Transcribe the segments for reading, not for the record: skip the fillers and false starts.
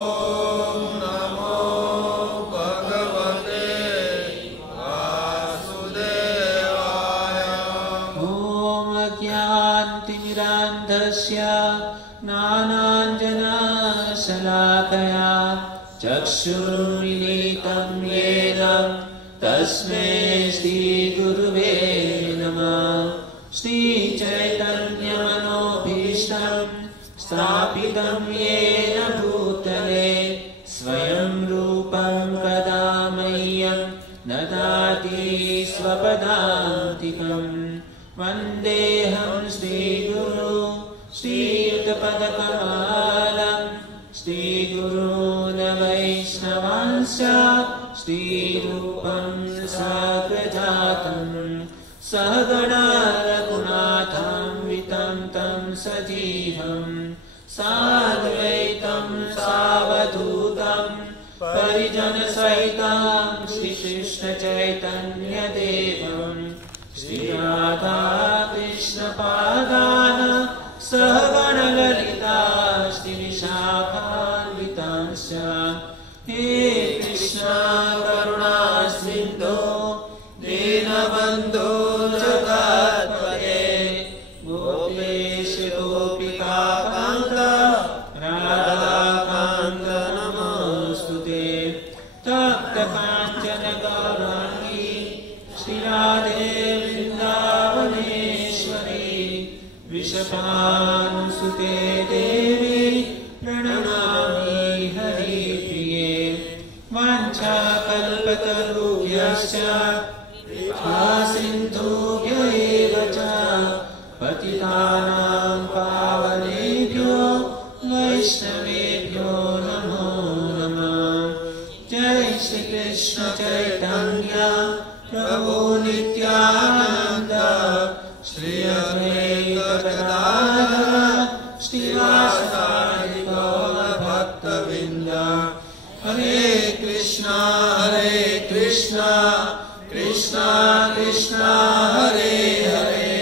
ओम नमो भगवते वासुदेवाय। ओम अज्ञानतिमिरान्धस्य ज्ञानाञ्जनशलाकया चक्षुरुन्मीलितं येन तस्मै श्रीगुरुवे नमः। श्रीचैतन्यमनोभीष्टं स्थापितं येन भूतले स्वयं रूपं कदा मह्यं ददाति स्वपदान्तिकम्। वन्देऽहं श्रीगुरु श्रीयुतपदकमलं श्रीगुरून् वैष्णवांश्च श्रीरूपं साग्रजातं सहगणा रघुनाथान्वितं तं सजीवं साद्वैतं सावधूतं परिजनसहितं श्रीकृष्णचैतन्यदेवं श्रीराधा कृष्णपादान् सहगणललिता श्रीविशाखान्वितांश्च। हे कृष्ण करुणा सिन्धो दीनबन्धो जगत्पते गोपेश गोपिकाकान्त राधाकान्त नमोऽस्तुते। तप्तकाञ्चन गौराङ्गी श्रीराधे वृन्दावनेश्वरी वृषभानुसुते देवी प्रणमामि हरिप्रिये। वाञ्छाकल्पतरुभ्यश्च कृपासिन्धुभ्य एव च पतितानां पावनेभ्यो वैष्णवेभ्यो नमो नमः। जय श्री कृष्ण चैतन्य प्रभु नित्यानंद श्री अद्वैत गदाधर श्रीवासादि गौर भक्तवृंद। हरे कृष्णा कृष्णा कृष्णा हरे हरे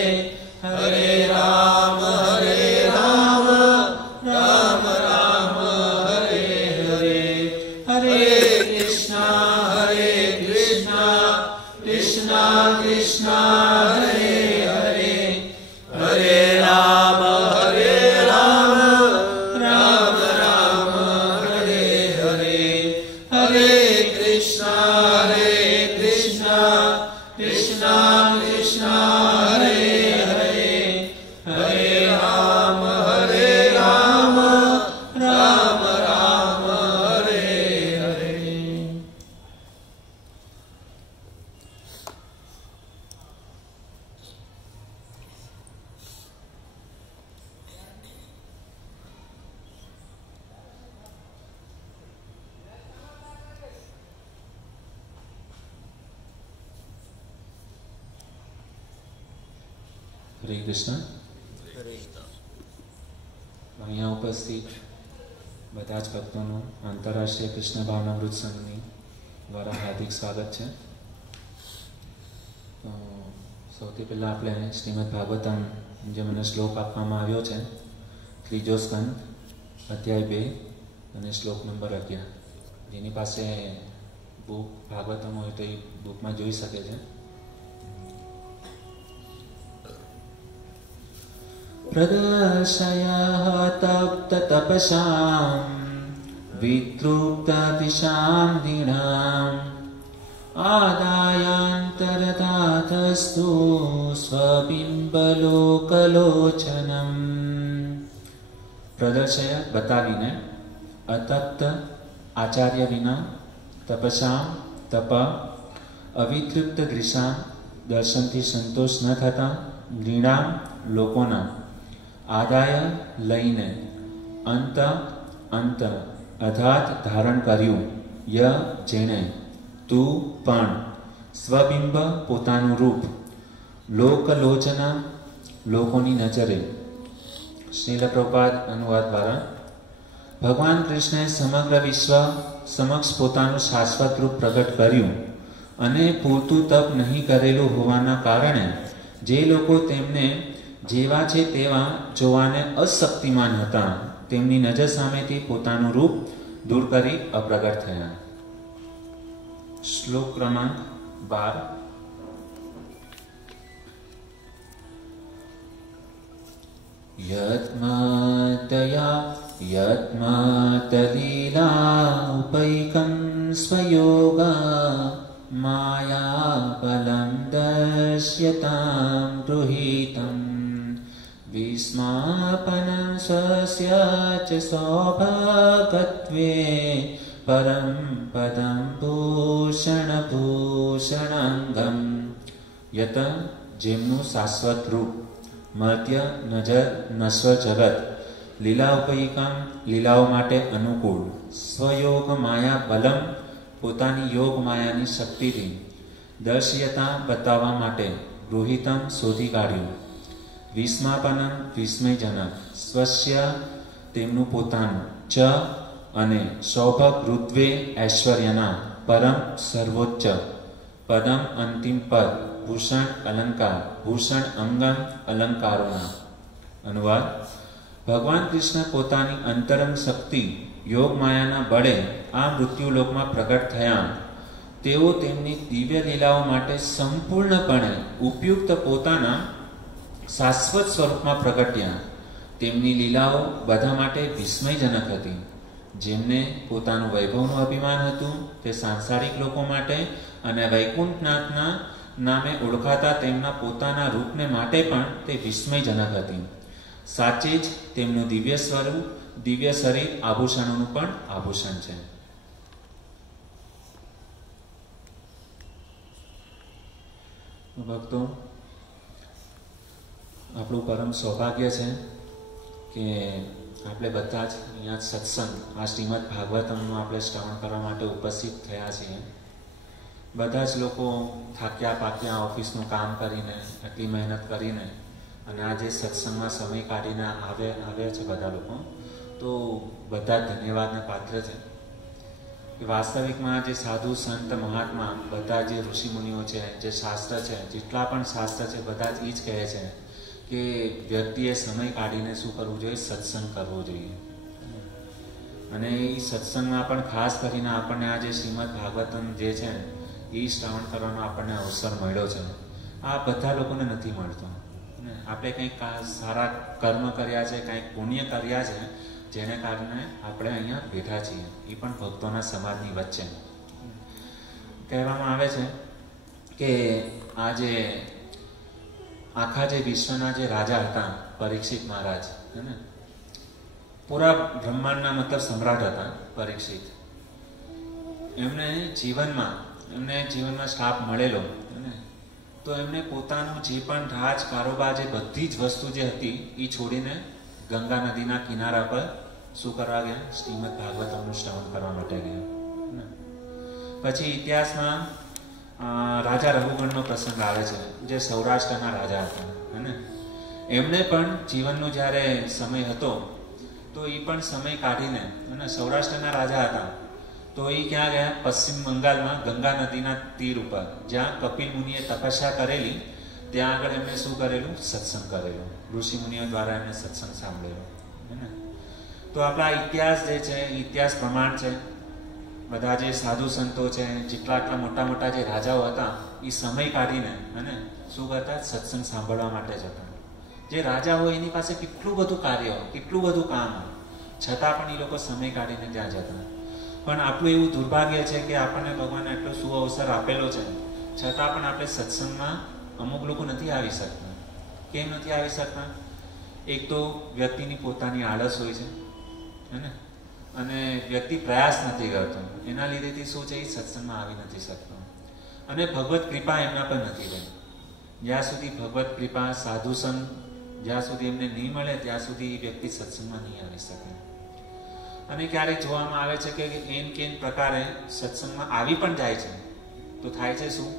हरे राम राम राम हरे हरे। हरे कृष्णा कृष्णा कृष्णा हरे हरे हरे राम राम हरे हरे। हरे कृष्णा कृष्णा कृष्णा हरे हरे हरे राम राम हरे हरे। हरे कृष्ण। અહીંયા ઉપસ્થિત બધા જ ભક્તોનું આંતરરાષ્ટ્રીય કૃષ્ણ ભાવનામૃત સંઘની દ્વારા હાર્દિક સ્વાગત છે। તો સૌથી પહેલાં આપણે શ્રીમદ ભાગવતમ જે મને શ્લોક આપવામાં આવ્યો છે, ત્રીજો સ્કંદ અધ્યાય 2 અને શ્લોક નંબર 11, જેની પાસે બુક ભાગવતમ હોય તો એ બુકમાં જોઈ શકે છે। प्रदर्शयः तप्ततपसां वितृप्तविषां दीनाम् आदायान्तरदातस्तु स्वबिम्बलोकलोचनम्। प्रदर्शय बतावीने, अतप्त आचार्य विना, तपसां तप, अवितृप्त दृशां दर्शनથી સંતોષ ન થતા, નૃણામ લોકોના, આદાય લઈને, અંત અધાત ધારણ કર્યું, ય જેણે, તું પણ, સ્વબિંબ પોતાનું રૂપ, લોકલોચના લોકોની નજરે। શ્રીલ પ્રભુપાદ અનુવાદ દ્વારા ભગવાન કૃષ્ણે સમગ્ર વિશ્વ સમક્ષ પોતાનું શાશ્વત રૂપ પ્રગટ કર્યું અને પૂરતું તપ નહીં કરેલું હોવાના કારણે જે લોકો તેમને જેવા છે તેવા જોવાને અશક્તિમાન હતા તેમની નજર સામેથી પોતાનું રૂપ दूर करी अप्रगट थया। श्लोक क्रमांक 12। यत्मातया यत्मातलीला उपैकं स्वयोगा मायाबलं दर्श्यतां गृहीतं विस्मापनं स्वस्य च सौभागत्वे परं पदं भूषणभूषणांगं। यत જેમનું શાશ્વત રૂપ મધ્ય નજર નશ્વર જગત લીલા ઉપયિકામ લીલાઓ માટે અનુકૂળ સ્વયોગ માયા બલમ પોતાની યોગ માયાની શક્તિથી દર્શ્યતા બતાવવા માટે ગૃહિતમ શોધી કાઢ્યું વિસ્માપનમ વિસ્મયજનક સ્વસ્ય તેમનું પોતાનું ચ અને સૌભગ ઋત્વે ઐશ્વર્યના પરમ સર્વોચ્ચ પદમ અંતિમ પદ ભૂષણ અલંકાર ભૂષણ અંગમ અલંકારોના। અનુવાદ ભગવાન કૃષ્ણ પોતાની અંતરંગ શક્તિ યોગ માયાના બળે આ મૃત્યુલોકમાં પ્રગટ થયા। તેઓ તેમની દિવ્ય લીલાઓ માટે સંપૂર્ણપણે ઉપયુક્ત પોતાના શાશ્વત સ્વરૂપમાં પ્રગટ્યા। તેમની લીલાઓ બધા માટે વિસ્મયજનક હતી। જેમને પોતાનું વૈભવનું અભિમાન હતું તે સાંસારિક લોકો માટે અને વૈકુંઠનાથના નામે ઓળખાતા તેમના પોતાના રૂપને માટે પણ તે વિસ્મયજનક હતી। સાચે જ તેમનું દિવ્ય સ્વરૂપ દિવ્ય શરીર આભૂષણોનું પણ આભૂષણ છે। ભક્તો, આપણું પરમ સૌભાગ્ય છે કે આપણે બધા જ અહીંયા સત્સંગ આ શ્રીમદ ભાગવતમનું આપણે શ્રવણ કરવા માટે ઉપસ્થિત થયા છીએ। બધા જ લોકો થાક્યા પાક્યા ઓફિસનું કામ કરીને આટલી મહેનત કરીને અને આ જે સત્સંગમાં સમય કાઢીને આવ્યા છે બધા લોકો, તો બધા જ ધન્યવાદને પાત્ર છે કે વાસ્તવિકમાં જે સાધુ સંત મહાત્મા બધા જે ઋષિમુનિઓ છે, જે શાસ્ત્ર છે, જેટલા પણ શાસ્ત્ર છે બધા જ એ જ કહે છે કે વ્યક્તિએ સમય કાઢીને શું કરવું જોઈએ? સત્સંગ કરવો જોઈએ। અને એ સત્સંગમાં પણ ખાસ કરીને આપણને આ જે શ્રીમદ ભાગવતમ જે છે એ શ્રવણ કરવાનો આપણને અવસર મળ્યો છે। આ બધા લોકોને નથી મળતો। આપણે કંઈક સારા કર્મ કર્યા છે, કંઈક પુણ્ય કર્યા છે, જેને કારણે આપણે અહીંયા બેઠા છીએ, એ પણ ભક્તોના સમાજની વચ્ચે। કહેવામાં આવે છે કે આ જે આખા જે વિશ્વના જે રાજા હતા પરીક્ષિત મહારાજ, હે ને, પૂરા બ્રહ્માંડના મતલબ સમ્રાટ હતા પરીક્ષિત। એમને જીવનમાં શ્રાપ મળેલો, તો એમને પોતાનું જે પણ રાજ કારોબાર જે બધી જ વસ્તુ જે હતી એ છોડીને ગંગા નદીના કિનારા પર શું કરવા ગયા? શ્રીમદ ભાગવતમનું શ્રવણ કરવા માટે ગયા। પછી ઇતિહાસમાં રાજા રઘુગણનો પ્રસંગ આવે છે, જે સૌરાષ્ટ્રના રાજા હતા, હે, એમને પણ જીવનનો જ્યારે સમય હતો તો એ પણ સમય કાઢીને, અને સૌરાષ્ટ્રના રાજા હતા, તો એ ક્યાં ગયા? પશ્ચિમ બંગાળમાં ગંગા નદીના તીર ઉપર, જ્યાં કપિલ મુનિએ તપસ્યા કરેલી, ત્યાં આગળ એમણે શું કરેલું? સત્સંગ કરેલું, ઋષિ મુનિઓ દ્વારા એમને સત્સંગ સાંભળેલો, હે ને। તો આપણા ઇતિહાસ જે છે, ઇતિહાસ પ્રમાણ છે, બધા જે સાધુ સંતો છે, જેટલા આટલા મોટા મોટા જે રાજાઓ હતા, એ સમય કાઢીને, અને શું કરતા? સત્સંગ સાંભળવા માટે જ હતા। જે રાજા હોય એની પાસે કેટલું બધું કાર્ય હોય, કેટલું બધું કામ હોય, છતાં પણ એ લોકો સમય કાઢીને ત્યાં જતા। પણ આપણું એવું દુર્ભાગ્ય છે કે આપણને ભગવાને એટલો સુઅવસર આપેલો છે, છતાં પણ આપણે સત્સંગમાં અમુક લોકો નથી આવી શકતા। કેમ નથી આવી શકતા? એક તો વ્યક્તિની પોતાની આળસ હોય છે, હે ને, અને વ્યક્તિ પ્રયાસ નથી કરતો, એના લીધેથી શું છે? એ સત્સંગમાં આવી નથી શકતો, અને ભગવત કૃપા એમના પર નથી રહી। જ્યાં સુધી ભગવત કૃપા સાધુ સંત જ્યાં સુધી એમને નહીં મળે ત્યાં સુધી એ વ્યક્તિ સત્સંગમાં નહીં આવી શકે। અને ક્યારેક જોવામાં આવે છે કે એમ કેમ પ્રકારે સત્સંગમાં આવી પણ જાય છે, તો થાય છે શું?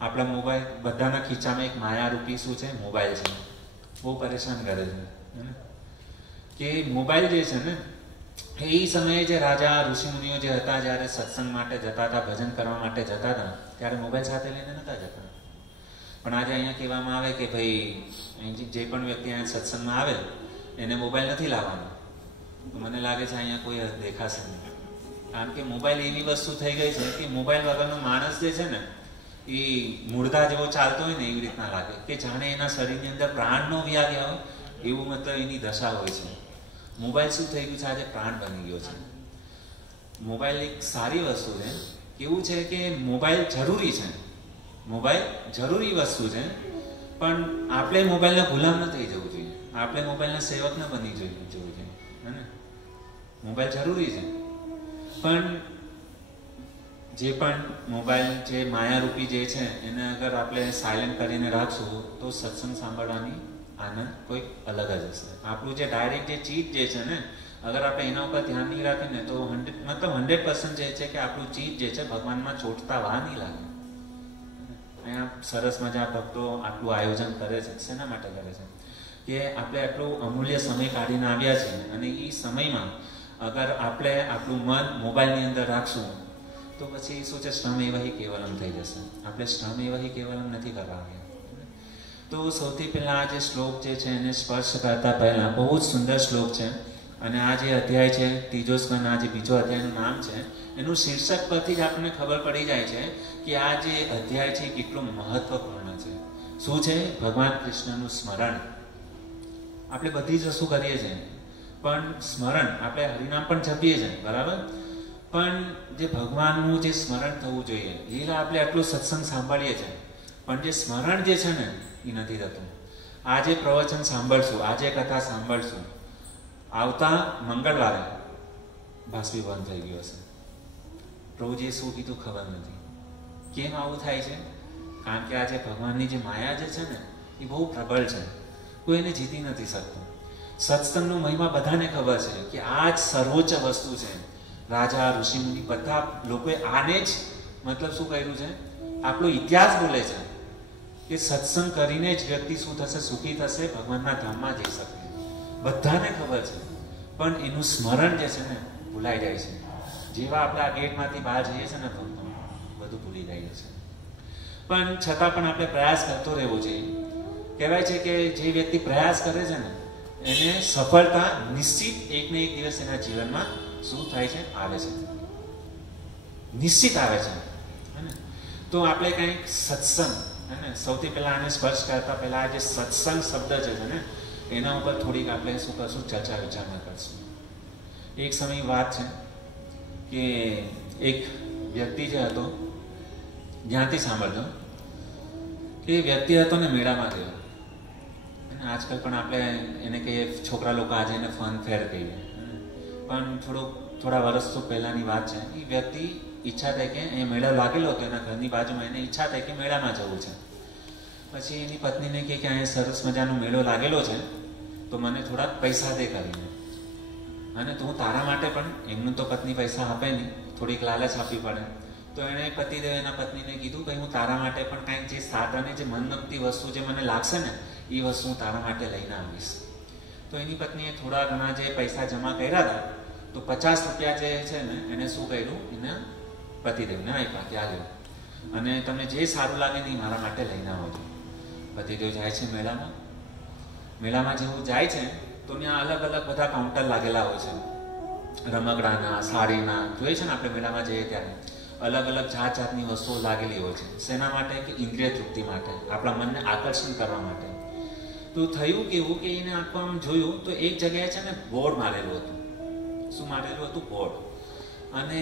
આપણા મોબાઈલ, બધાના ખીચામાં એક માયારૂપી શું છે? મોબાઈલ છે। બહુ પરેશાન કરે છે, કે મોબાઈલ જે છે ને, એ સમયે જે રાજા ઋષિમુનિઓ જે હતા, જ્યારે સત્સંગ માટે જતા હતા, ભજન કરવા માટે જતા હતા, ત્યારે મોબાઈલ સાથે લઈને નતા જતા। પણ આજે અહીંયા કહેવામાં આવે કે ભાઈ જે પણ વ્યક્તિ અહીંયા સત્સંગમાં આવે એને મોબાઈલ નથી લાવવાનો, તો મને લાગે છે અહીંયા કોઈ દેખાશે નહીં. કારણ કે મોબાઈલ એવી વસ્તુ થઈ ગઈ છે કે મોબાઈલ વગરનો માણસ જે છે ને એ મુર્દા જેવો ચાલતો હોય ને એવી રીતના લાગે કે જાણે એના શરીરની અંદર પ્રાણ નો વ્યાગ્યા હોય એવું મતલબ એની દશા હોય છે. મોબાઈલ શું થઈ ગયું છે આજે પ્રાણ બની ગયો છે. મોબાઈલ એક સારી વસ્તુ છે. કેવું છે કે મોબાઈલ જરૂરી છે, મોબાઈલ જરૂરી વસ્તુ છે, પણ આપણે મોબાઈલના ગુલામ ન થઈ જવું જોઈએ, આપણે મોબાઈલના સેવક ન બની જવું જોઈએ. હે ને? મોબાઈલ જરૂરી છે, પણ જે પણ મોબાઈલ જે માયારૂપી જે છે એને અગર આપણે સાયલેન્ટ કરીને રાખશું તો સત્સંગ સાંભળવાની આનંદ કોઈ અલગ જ હશે. આપણું જે ડાયરેક્ટ જે ચીજ જે છે ને અગર આપણે એના ઉપર ધ્યાન નહીં રાખીએ ને તો 100% જે છે કે આપણું ચીજ જે છે ભગવાનમાં ચોટતા વા નહીં લાગે. અહીંયા સરસ મજા ભક્તો આટલું આયોજન કરે છે. શેના માટે કરે છે? કે આપણે આટલું અમૂલ્ય સમય કાઢીને આવ્યા છીએ અને એ સમયમાં અગર આપણે આપણું મન મોબાઈલની અંદર રાખશું તો પછી શું છે, શ્રમ એવા કેવલમ થઈ જશે. આપણે શ્રમ એવા કેવલમ નથી કરવા આવ્યા. તો સૌથી પહેલા આ જે શ્લોક જે છે એને સ્પર્શ કરતા પહેલા બહુ જ સુંદર શ્લોક છે અને આ જે અધ્યાય છે ત્રીજો સ્કંદ, આ જે બીજો અધ્યાયનું નામ છે એનું શીર્ષક પરથી જ આપણને ખબર પડી જાય છે કે આ જે અધ્યાય છે કેટલું મહત્વપૂર્ણ છે. શું છે? ભગવાન કૃષ્ણનું સ્મરણ. આપણે બધી જ વસ્તુ કરીએ છીએ પણ સ્મરણ આપણે હરિનામ પણ જપીએ છીએ બરાબર, પણ જે ભગવાનનું જે સ્મરણ થવું જોઈએ લીલા આપણે આટલું સત્સંગ સાંભળીએ છીએ પણ જે સ્મરણ જે છે ને એ નથી થતું. આજે પ્રવચન સાંભળશું, આજે કથા સાંભળશું, આવતા મંગળવારે બાષ્પીભવન થઈ ગયો હશે. પ્રભુજીએ શું કીધું ખબર નથી. કેમ આવું થાય છે? કારણ કે આજે ભગવાનની જે માયા જે છે ને એ બહુ પ્રબળ છે, કોઈ એને જીતી નથી શકતું. સત્સંગનો મહિમા બધાને ખબર છે કે આ જ સર્વોચ્ચ વસ્તુ છે. રાજા ઋષિમુનિ બધા લોકોએ આને જ મતલબ શું કર્યું છે, આપણો ઇતિહાસ બોલે છે કે સત્સંગ કરીને જ વ્યક્તિ શું થશે, સુખી થશે, ભગવાનના ધામમાં જઈ શકે. બધાને ખબર છે પણ એનું સ્મરણ જે છે ને ભૂલાઈ જાય છે. જેવા આપણે આ ગેટમાંથી બહાર જઈએ છીએ ને ભક્તો બધું ભૂલી જાય છે. પણ છતાં પણ આપણે પ્રયાસ કરતો રહેવો જોઈએ. કહેવાય છે કે જે વ્યક્તિ પ્રયાસ કરે છે ને એને સફળતા નિશ્ચિત એક ને એક દિવસ એના જીવનમાં શું થાય છે, આવે છે, નિશ્ચિત આવે છે. તો આપણે કંઈક સત્સંગ હે સૌથી પહેલા આને સ્પર્શ કરતા પહેલા આ જે સત્સંગ શબ્દ જે છે ને એના ઉપર થોડીક આપણે શું કરશું, ચર્ચા વિચારણા કરશું. એક સમય વાત છે કે એક વ્યક્તિ જે હતો, જ્યાંથી સાંભળજો કે વ્યક્તિ હતો ને મેળામાં ગયો અને આજકાલ પણ આપણે એને કહીએ છોકરા લોકો આજે એને ફન ફેર કહીએ, પણ થોડા વર્ષ તો પહેલાની વાત છે. એ વ્યક્તિ ઈચ્છા થઈ કે એ મેળો લાગેલો હતો એના ઘરની બાજુમાં, એને ઈચ્છા થઈ કે મેળામાં જવું છે. પછી એની પત્નીને કહે કે અહીંયા સરસ મજાનો મેળો લાગેલો છે તો મને થોડાક પૈસા દે કરીને, અને તું તારા માટે પણ, એમનું તો પત્ની પૈસા આપે નહીં, થોડીક લાલચ આપવી પડે. તો એણે પતિદેવ એના પત્નીને કીધું ભાઈ હું તારા માટે પણ કાંઈક જે સાધાને જે મનગમતી વસ્તુ જે મને લાગશે ને એ વસ્તુ હું તારા માટે લઈને આવીશ. તો એની પત્નીએ થોડા ઘણા જે પૈસા જમા કર્યા હતા તો 50 રૂપિયા જે છે ને એને શું કર્યું, એને પતિદેવને આપ્યા કે આવ્યો અને તમને જે સારું લાગે ને એ મારા માટે લઈને આવજો. પતિદેવ જાય છે મેળામાં જેવું જાય છે તો ત્યાં અલગ અલગ બધા કાઉન્ટર લાગેલા હોય છે, રમકડાના, સાડીના, જોઈએ છે ને આપણે મેળામાં જઈએ ત્યારે અલગ અલગ જાત જાતની વસ્તુઓ લાગેલી હોય છે. શેના માટે? કે ઇન્દ્રિય તૃપ્તિ માટે, આપણા મનને આકર્ષણ કરવા માટે. તો થયું કેવું કે એને આખું જોયું તો એક જગ્યાએ છે ને બોર્ડ મારેલું હતું. શું મારેલું હતું? બોર્ડ. અને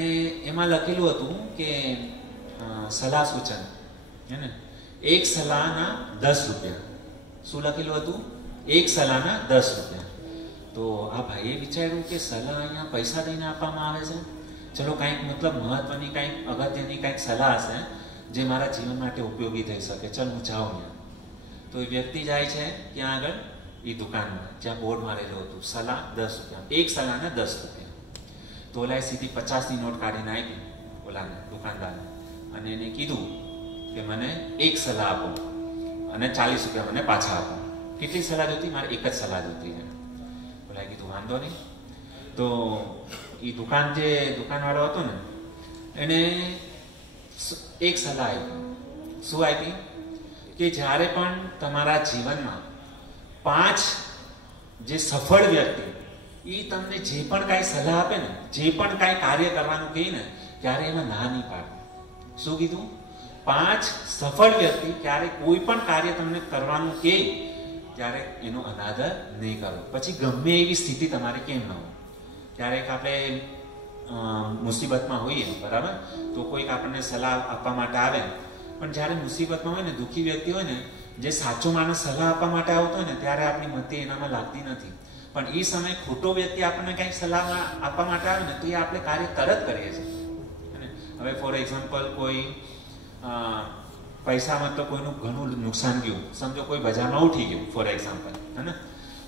એમાં લખેલું હતું કે સલાહ સૂચન હે ને, એક સલાહના 10 રૂપિયા. શું લખેલું હતું? એક સલાહના 10 રૂપિયા. તો આ ભાઈએ વિચાર્યું કે સલાહ અહીંયા પૈસા દઈને આપવામાં આવે છે, ચલો કાંઈક મતલબ મહત્વની કાંઈક અગત્યની કાંઈક સલાહ હશે જે મારા જીવન માટે ઉપયોગી થઈ શકે, ચલ હું જાઉં ત્યાં. તો એ વ્યક્તિ જાય છે ત્યાં આગળ એ દુકાનમાં જ્યાં બોર્ડ મારેલું હતું, સલાહ 10 રૂપિયા, એક સલાહના 10 રૂપિયા. તો ઓલાએ સીધી 50ની નોટ કાઢીને આપી ઓલાને, દુકાનદારને, અને એને કીધું કે મને એક સલાહ આપો અને 40 રૂપિયા મને પાછા આપો. કેટલી સલાહ જોતી? મારે એક જ સલાહ જોતી છે. ઓલાએ કીધું વાંધો નહીં. તો એ દુકાનવાળો હતો ને એને એક સલાહ આપી. શું આપી? કે જ્યારે પણ તમારા જીવનમાં 5 જે સફળ વ્યક્તિ એ તમને જે પણ કાંઈ સલાહ આપે ને, જે પણ કાંઈ કાર્ય કરવાનું કહે ને, ત્યારે એમાં ના નહીં પાડે. શું કીધું? 5 સફળ વ્યક્તિ ક્યારે કોઈ પણ કાર્ય તમને કરવાનું કહે ત્યારે એનો અનાદર નહીં કરો. પછી ગમે એવી સ્થિતિ તમારે કેમ ન હોય, ક્યારેક આપણે મુસીબતમાં હોઈએ, બરાબર, તો કોઈક આપણને સલાહ આપવા માટે આવે, પણ જ્યારે મુસીબતમાં હોય ને, દુઃખી વ્યક્તિ હોય ને, જે સાચો માણસ સલાહ આપવા માટે આવતો હોય ને, ત્યારે આપણી મતિ એનામાં લાગતી નથી. પણ એ સમયે ખોટો વ્યક્તિ આપણને કંઈક સલાહ આપવા માટે આવે ને, તો એ આપણે કાર્ય તરત કરીએ છીએ. હવે ફોર એક્ઝામ્પલ, કોઈ પૈસામાં તો કોઈનું ઘણું નુકસાન ગયું, સમજો કોઈ બજારમાં ઉઠી ગયું ફોર એક્ઝામ્પલ, હે ને.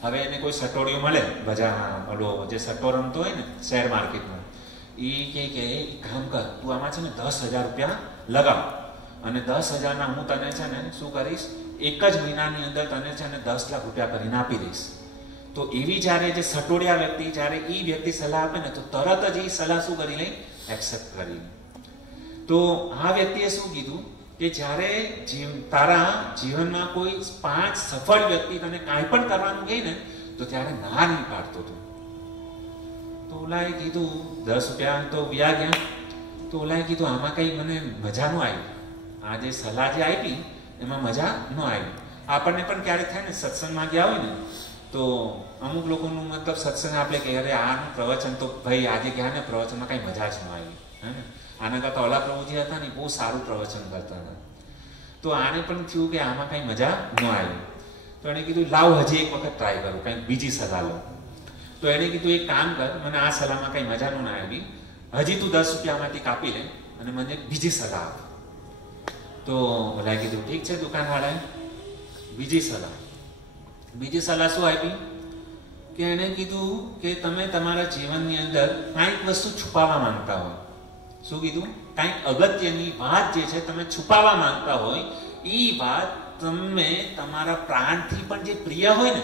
હવે એને કોઈ સટોડિયો મળે બજારમાં, ઓલો જે સટ્ટો રમતો હોય ને શેર માર્કેટમાં, એ કે કામ કર, તું આમાં છે ને 10,000 રૂપિયા લગાવ, અને 10,000ના હું તને છે ને શું કરીશ, એક જ મહિનાની અંદર તને છે ને 10 લાખ રૂપિયા કરીને આપી દઈશ. તો એવી જ્યારે જે સટોડિયા વ્યક્તિ, જ્યારે એ વ્યક્તિ સલાહ આપે ને, તો તરત જ એ સલાહ શું કરી લે, એક્સેપ્ટ કરી લે. તો આ વ્યક્તિએ શું કીધું કે જ્યારે તારા જીવનમાં કોઈ 5 સફળ વ્યક્તિ તને કાંઈ પણ કરવાનું કહે ને, તો ત્યારે ના નહીં પાડતો તું. તો ઓલાએ કીધું 10 રૂપિયા તો વ્યા ગયા. તો ઓલાએ કીધું આમાં કંઈ મને મજા ન આવી, આ જે સલાહ જે આપી એમાં મજા ન આવી. આપણને પણ ક્યારેક થાય ને, સત્સંગમાં ગયા હોય ને, તો અમુક લોકોનું મતલબ સત્સંગ આપણે કહે, અરે આનું પ્રવચન તો ભાઈ આજે ગયા ને, પ્રવચનમાં કંઈ મજા જ ન આવી, હે ને. આના કરતાં ઓલા પ્રભુજી હતા ને, બહુ સારું પ્રવચન કરતા હતા. તો આને પણ થયું કે આમાં કંઈ મજા ન આવી. તો એણે કીધું લાવ હજી એક વખત ટ્રાય કરું, કંઈક બીજી સલાહ લો. તો એણે કીધું એક કામ કર, મને આ સલાહમાં કંઈ મજા ન આવી, હજી તું 10 રૂપિયામાંથી કાપી લે અને મને બીજી સલાહ આપ. તો ઓલાએ કીધું ઠીક છે. દુકાનવાળાએ બીજી સલાહ શું આપી કે એણે કીધું કે તમે તમારા જીવનની અંદર કાંઈક વસ્તુ છુપાવવા માંગતા હોય. શું કીધું? કાંઈક અગત્યની વાત જે છે તમે છુપાવવા માંગતા હોય, એ વાત તમે તમારા પ્રાણથી પણ જે પ્રિય હોય ને,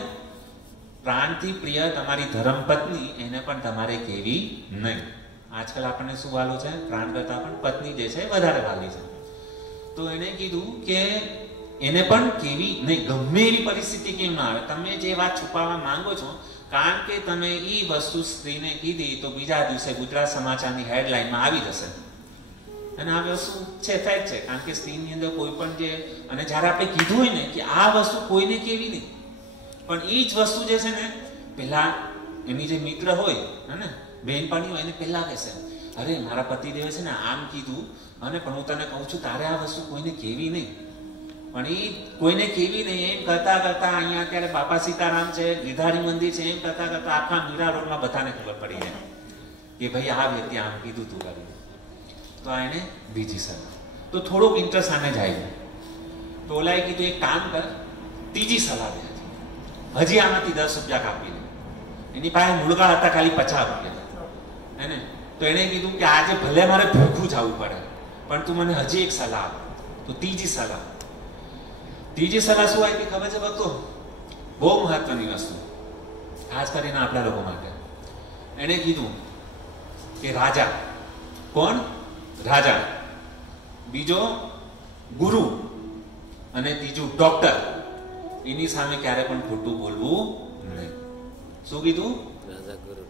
પ્રાણથી પ્રિય તમારી ધર્મપત્ની, એને પણ તમારે કહેવી નહીં. આજકાલ આપણને શું વાલો છે? પ્રાણ કરતા પણ પત્ની જે છે વધારે વાલી છે. તો એણે કીધું કે એને પણ કેવી નહીં, ગમે એવી પરિસ્થિતિ કેમ ના આવે, તમે જે વાત છુપાવવા માંગો છો, કારણ કે તમે એ વસ્તુ સ્ત્રીને કીધી તો બીજા દિવસે ગુજરાત સમાચારની હેડલાઇનમાં આવી જશે. અને આ વસ્તુ છે, ફેક્ટ છે. કારણ કે સ્ત્રીની અંદર કોઈ પણ જે, અને જ્યારે આપણે કીધું હોય ને કે આ વસ્તુ કોઈને કેવી નહીં, પણ એ જ વસ્તુ જે છે ને, પેલા એની જે મિત્ર હોય, હે ને, બહેનપણી હોય, એને પહેલા કહેશે, અરે મારા પતિદેવે છે ને આમ કીધું, અને પણ હું તને કહું છું તારે આ વસ્તુ કોઈને કેવી નહીં. પણ એ કોઈને કેવી નહીં એમ કરતા કરતા અહીંયા અત્યારે બાપા સીતારામ છે, ગિરધારી મંદિર છે, એમ કરતા કરતા આખા મીરા રોડમાં બધાને ખબર પડી જાય કે ભાઈ આ વ્યક્તિ આમ કીધું તું કરી. તો આ એને બીજી સલાહ. તો થોડોક ઇન્ટરેસ્ટ આને જાય. તો ઓલાએ કીધું એક કામ કર, ત્રીજી સલાહ દે, હજી આમાંથી 10 રૂપિયા કાપી લે. એની પાસે મુળગા હતા ખાલી 50 રૂપિયા, હે ને. તો એણે કીધું કે આજે ભલે મારે ભૂખું જવું પડે, પણ તું મને હજી એક સલાહ આપ. તો ત્રીજી સલાહ શું આપી ખબર છે ભક્તો? બહુ મહત્વની વસ્તુ, ખાસ કરીને આપણા લોકો માટે. એણે કીધું કે રાજા, કોણ? રાજા, બીજો ગુરુ, અને ત્રીજું ડોક્ટર, એની સામે ક્યારે પણ ખોટું બોલવું નહીં. શું કીધું?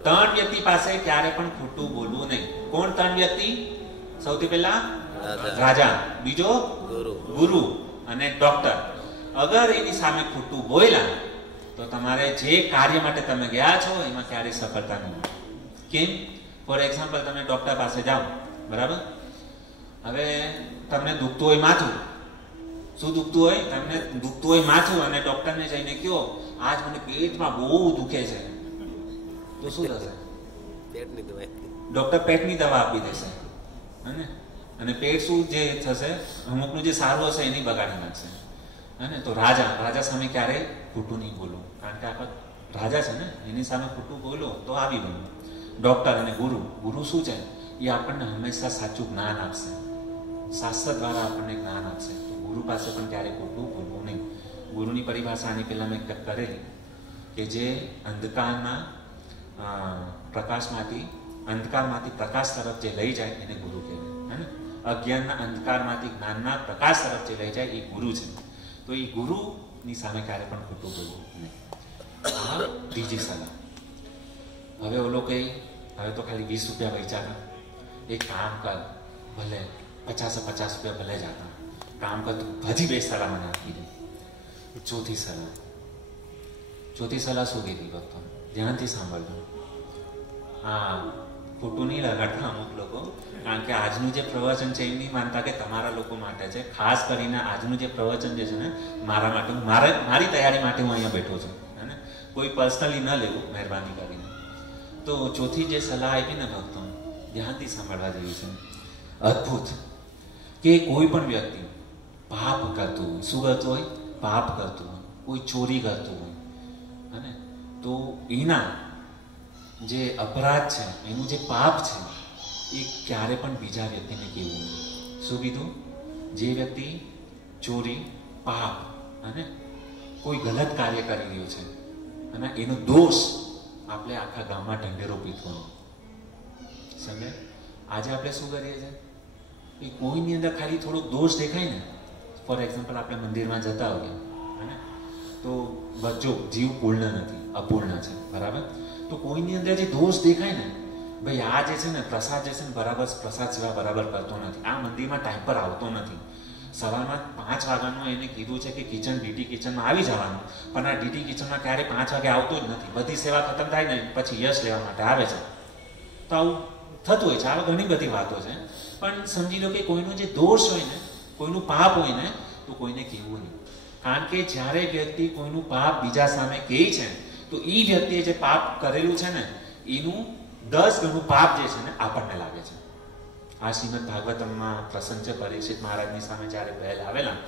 3 વ્યક્તિ પાસે ક્યારે પણ ખોટું બોલવું નહીં. કોણ 3 વ્યક્તિ? સૌથી પહેલા રાજા, બીજો ગુરુ અને ડોક્ટર. અગર એની સામે ખોટું બોલ્યા તો તમારે જે કાર્ય માટે તમે ગયા છો એમાં ક્યારેય સફળતા નહીં મળે. કેમ? ફોર એક્ઝામ્પલ, તમે ડોક્ટર પાસે જાઓ, બરાબર. હવે તમને દુખતું હોય માથું. શું દુખતું હોય? તમને દુખતું હોય માથું, અને ડોક્ટરને જઈને કહો આજ મને પેટમાં બહુ દુખે છે, તો શું થશે? પેટની દવા. ડોક્ટર પેટની દવા આપી દેશે, અને પેટ શું જે થશે, અમુકનું જે સારું હશે એની બગાડી નાખશે. હે તો રાજા સામે ક્યારેય ખોટું નહીં બોલો, કારણ કે આપણે રાજા છે ને, એની સામે ખોટું બોલો તો આવી બન્યું. ડોક્ટર અને ગુરુ શું છે? એ આપણને હંમેશા સાચું જ્ઞાન આપશે, શાસ્ત્ર દ્વારા આપણને જ્ઞાન આપશે. તો ગુરુ પાસે પણ ક્યારેય ખોટું બોલવું નહીં. ગુરુની પરિભાષા આની પહેલા મેં કરેલી કે જે અંધકારના પ્રકાશમાંથી પ્રકાશ તરફ જે લઈ જાય એને ગુરુ કહેવાય, હે ને. અજ્ઞાનના અંધકારમાંથી જ્ઞાનના પ્રકાશ તરફ જે લઈ જાય એ ગુરુ છે. તો એ ગુરુની સામે ક્યારે પણ ખોટું બોલવું નહીં. આ ત્રીજી સલાહ. હવે ઓલો કઈ હવે તો ખાલી 20 રૂપિયા વેચાતા, એક કામ કર, ભલે 50 રૂપિયા ભલે જાતા, કામ કર તું હજી 2 સલાહ મને આપી દે. ચોથી સલાહ શું કીધી ભક્તો? ધ્યાનથી સાંભળજો. હા, ખોટું નહીં લગાડતા અમુક લોકો, કારણ કે આજનું જે પ્રવચન છે એમ નહીં માનતા કે તમારા લોકો માટે છે. ખાસ કરીને આજનું જે પ્રવચન જે છે ને મારા માટે, મારી તૈયારી માટે હું અહીંયા બેઠો છું, હે, કોઈ પર્સનલી ન લેવું મહેરબાની કરીને. તો ચોથી જે સલાહ આપી ને ભક્તો, ધ્યાનથી સાંભળવા જેવી છે. અદ્ભુત કે કોઈ પણ વ્યક્તિ પાપ કરતું હોય, શું કરતું હોય? પાપ કરતું હોય, કોઈ ચોરી કરતું હોય, અને તો એના જે અપરાધ છે, એનું જે પાપ છે, એ ક્યારે પણ બીજા વ્યક્તિને કહેવું નહીં. શું કીધું? જે વ્યક્તિ ચોરી, પાપ અને કોઈ ગલત કાર્ય કરી રહ્યો છે અને એનો દોષ આપણે આખા ગામમાં ઢંઢેરો પીધવાનો. સમજે? આજે આપણે શું કરીએ છીએ? એ કોઈની અંદર ખાલી થોડોક દોષ દેખાય ને, ફોર એક્ઝામ્પલ આપણે મંદિરમાં જતા હોઈએ, હે, તો બચ્ચો જીવ પૂર્ણ નથી, અપૂર્ણ છે, બરાબર? તો કોઈની અંદર જે દોષ દેખાય ને, ભાઈ આ જે છે ને પ્રસાદ જે છે ને બરાબર પ્રસાદ સેવા બરાબર કરતો નથી, આ મંદિરમાં ટાઈમ પર આવતો નથી, સવારમાં 5 વાગ્યાનું એને કીધું છે કે કિચન ડીટી કિચનમાં આવી જવાનું, પણ આ ડીટી કિચનમાં ક્યારે 5 વાગે આવતો જ નથી. બધી સેવા ખતમ થાય ને પછી યશ લેવા માટે આવે છે. તો આવું થતું હોય છે. આવા ઘણી બધી વાતો છે. પણ સમજી લો કે કોઈનો જે દોષ હોય ને, કોઈનું પાપ હોય ને, તો કોઈને કહેવું નહીં. કારણ કે જ્યારે વ્યક્તિ કોઈનું પાપ બીજા સામે કહે છે, તો એ વ્યક્તિએ જે પાપ કરેલું છે ને એનું 10 ગણું પાપ જે છે ને આપણને લાગે છે. આ શ્રીમદ ભાગવતમમાં પ્રસંગ છે. પરીક્ષિત મહારાજની સામે જ્યારે બેલ આવેલા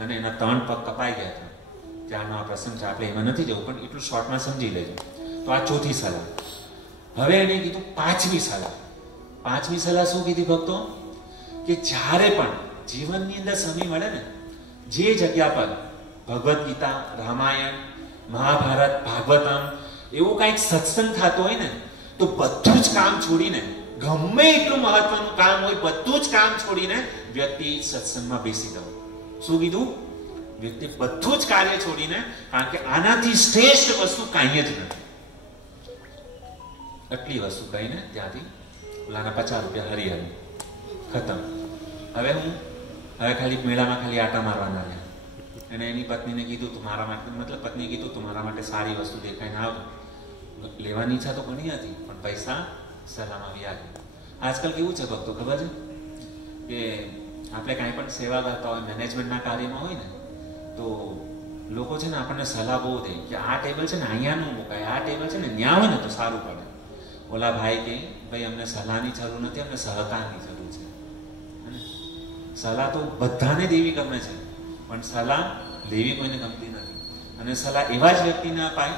અને એના 3 પગ કપાઈ ગયા હતા, ત્યાંનો આ પ્રસંગ છે. આપણે એમાં નથી જવું, પણ એટલું શોર્ટમાં સમજી લેજો. તો આ ચોથી સલાહ. હવે એને કીધું 5મી સલાહ. 5મી સલાહ શું કીધી ભક્તો? કે જ્યારે પણ જીવનની અંદર સમય મળે ને, જે જગ્યા પર ભગવદ્ ગીતા, રામાયણ, મહાભારત, ભાગવતમ એવું કંઈક સત્સંગ થતો હોય ને, તો બધું જ કામ છોડીને, ગમે એટલું મહત્વનું કામ હોય, બધું જ કામ છોડીને વ્યક્તિ સત્સંગમાં બેસી જવું. શું કીધું? વ્યક્તિ બધું જ કાર્ય છોડીને, કારણ કે આનાથી શ્રેષ્ઠ વસ્તુ કાંઈ જ નથી. આટલી વસ્તુ કહીને ત્યાંથી ઓલાના 50 રૂપિયા હરી ખતમ. હવે ખાલી મેળામાં ખાલી આટા મારવાના રહ્યા. અને એની પત્નીને કીધું તું મારા માટે, મતલબ પત્નીએ કીધું તું મારા માટે સારી વસ્તુ દેખાઈને આવતો. લેવાની ઈચ્છા તો ઘણી હતી, પણ પૈસા સલામાં વ્યાજ. આજકાલ કેવું છે ભક્તો ખબર છે કે આપણે કાંઈ પણ સેવા કરતા હોય, મેનેજમેન્ટના કાર્યમાં હોય ને, તો લોકો છે ને આપણને સલાહ બહુ દે કે આ ટેબલ છે ને અહીંયા ન મુકાય, આ ટેબલ છે ને ત્યાં હોય ને તો સારું પડે. ઓલા ભાઈ કે ભાઈ અમને સલાહની જરૂર નથી, અમને સહકારની જરૂર છે. સલાહ તો બધાને દેવી ગમે છે, પણ સલાહ લેવી કોઈને ગમતી નથી. અને સલાહ એવા જ વ્યક્તિને અપાય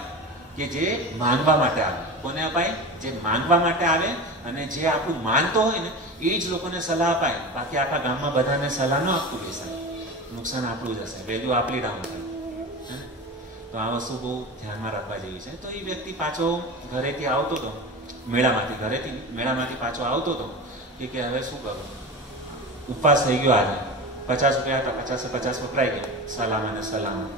કે જે માંગવા માટે આવે. કોને અપાય? જે માંગવા માટે આવે અને જે આપણું માનતો હોય ને એ જ લોકોને સલાહ અપાય. બાકી આખા ગામમાં બધાને સલાહ ન આપતું બેસાય, નુકસાન આપણું જ હશે, વેલ્યુ આપણી ડાઉન થાય. તો આ વસ્તુ બહુ ધ્યાનમાં રાખવા જેવી છે. તો એ વ્યક્તિ પાછો ઘરેથી આવતો હતો, મેળામાંથી પાછો આવતો હતો કે હવે શું કરું, ઉપવાસ થઈ ગયો. આજે 50 રૂપિયા હતા, 50 વપરાઈ ગયા સલામાં ને સલામાં.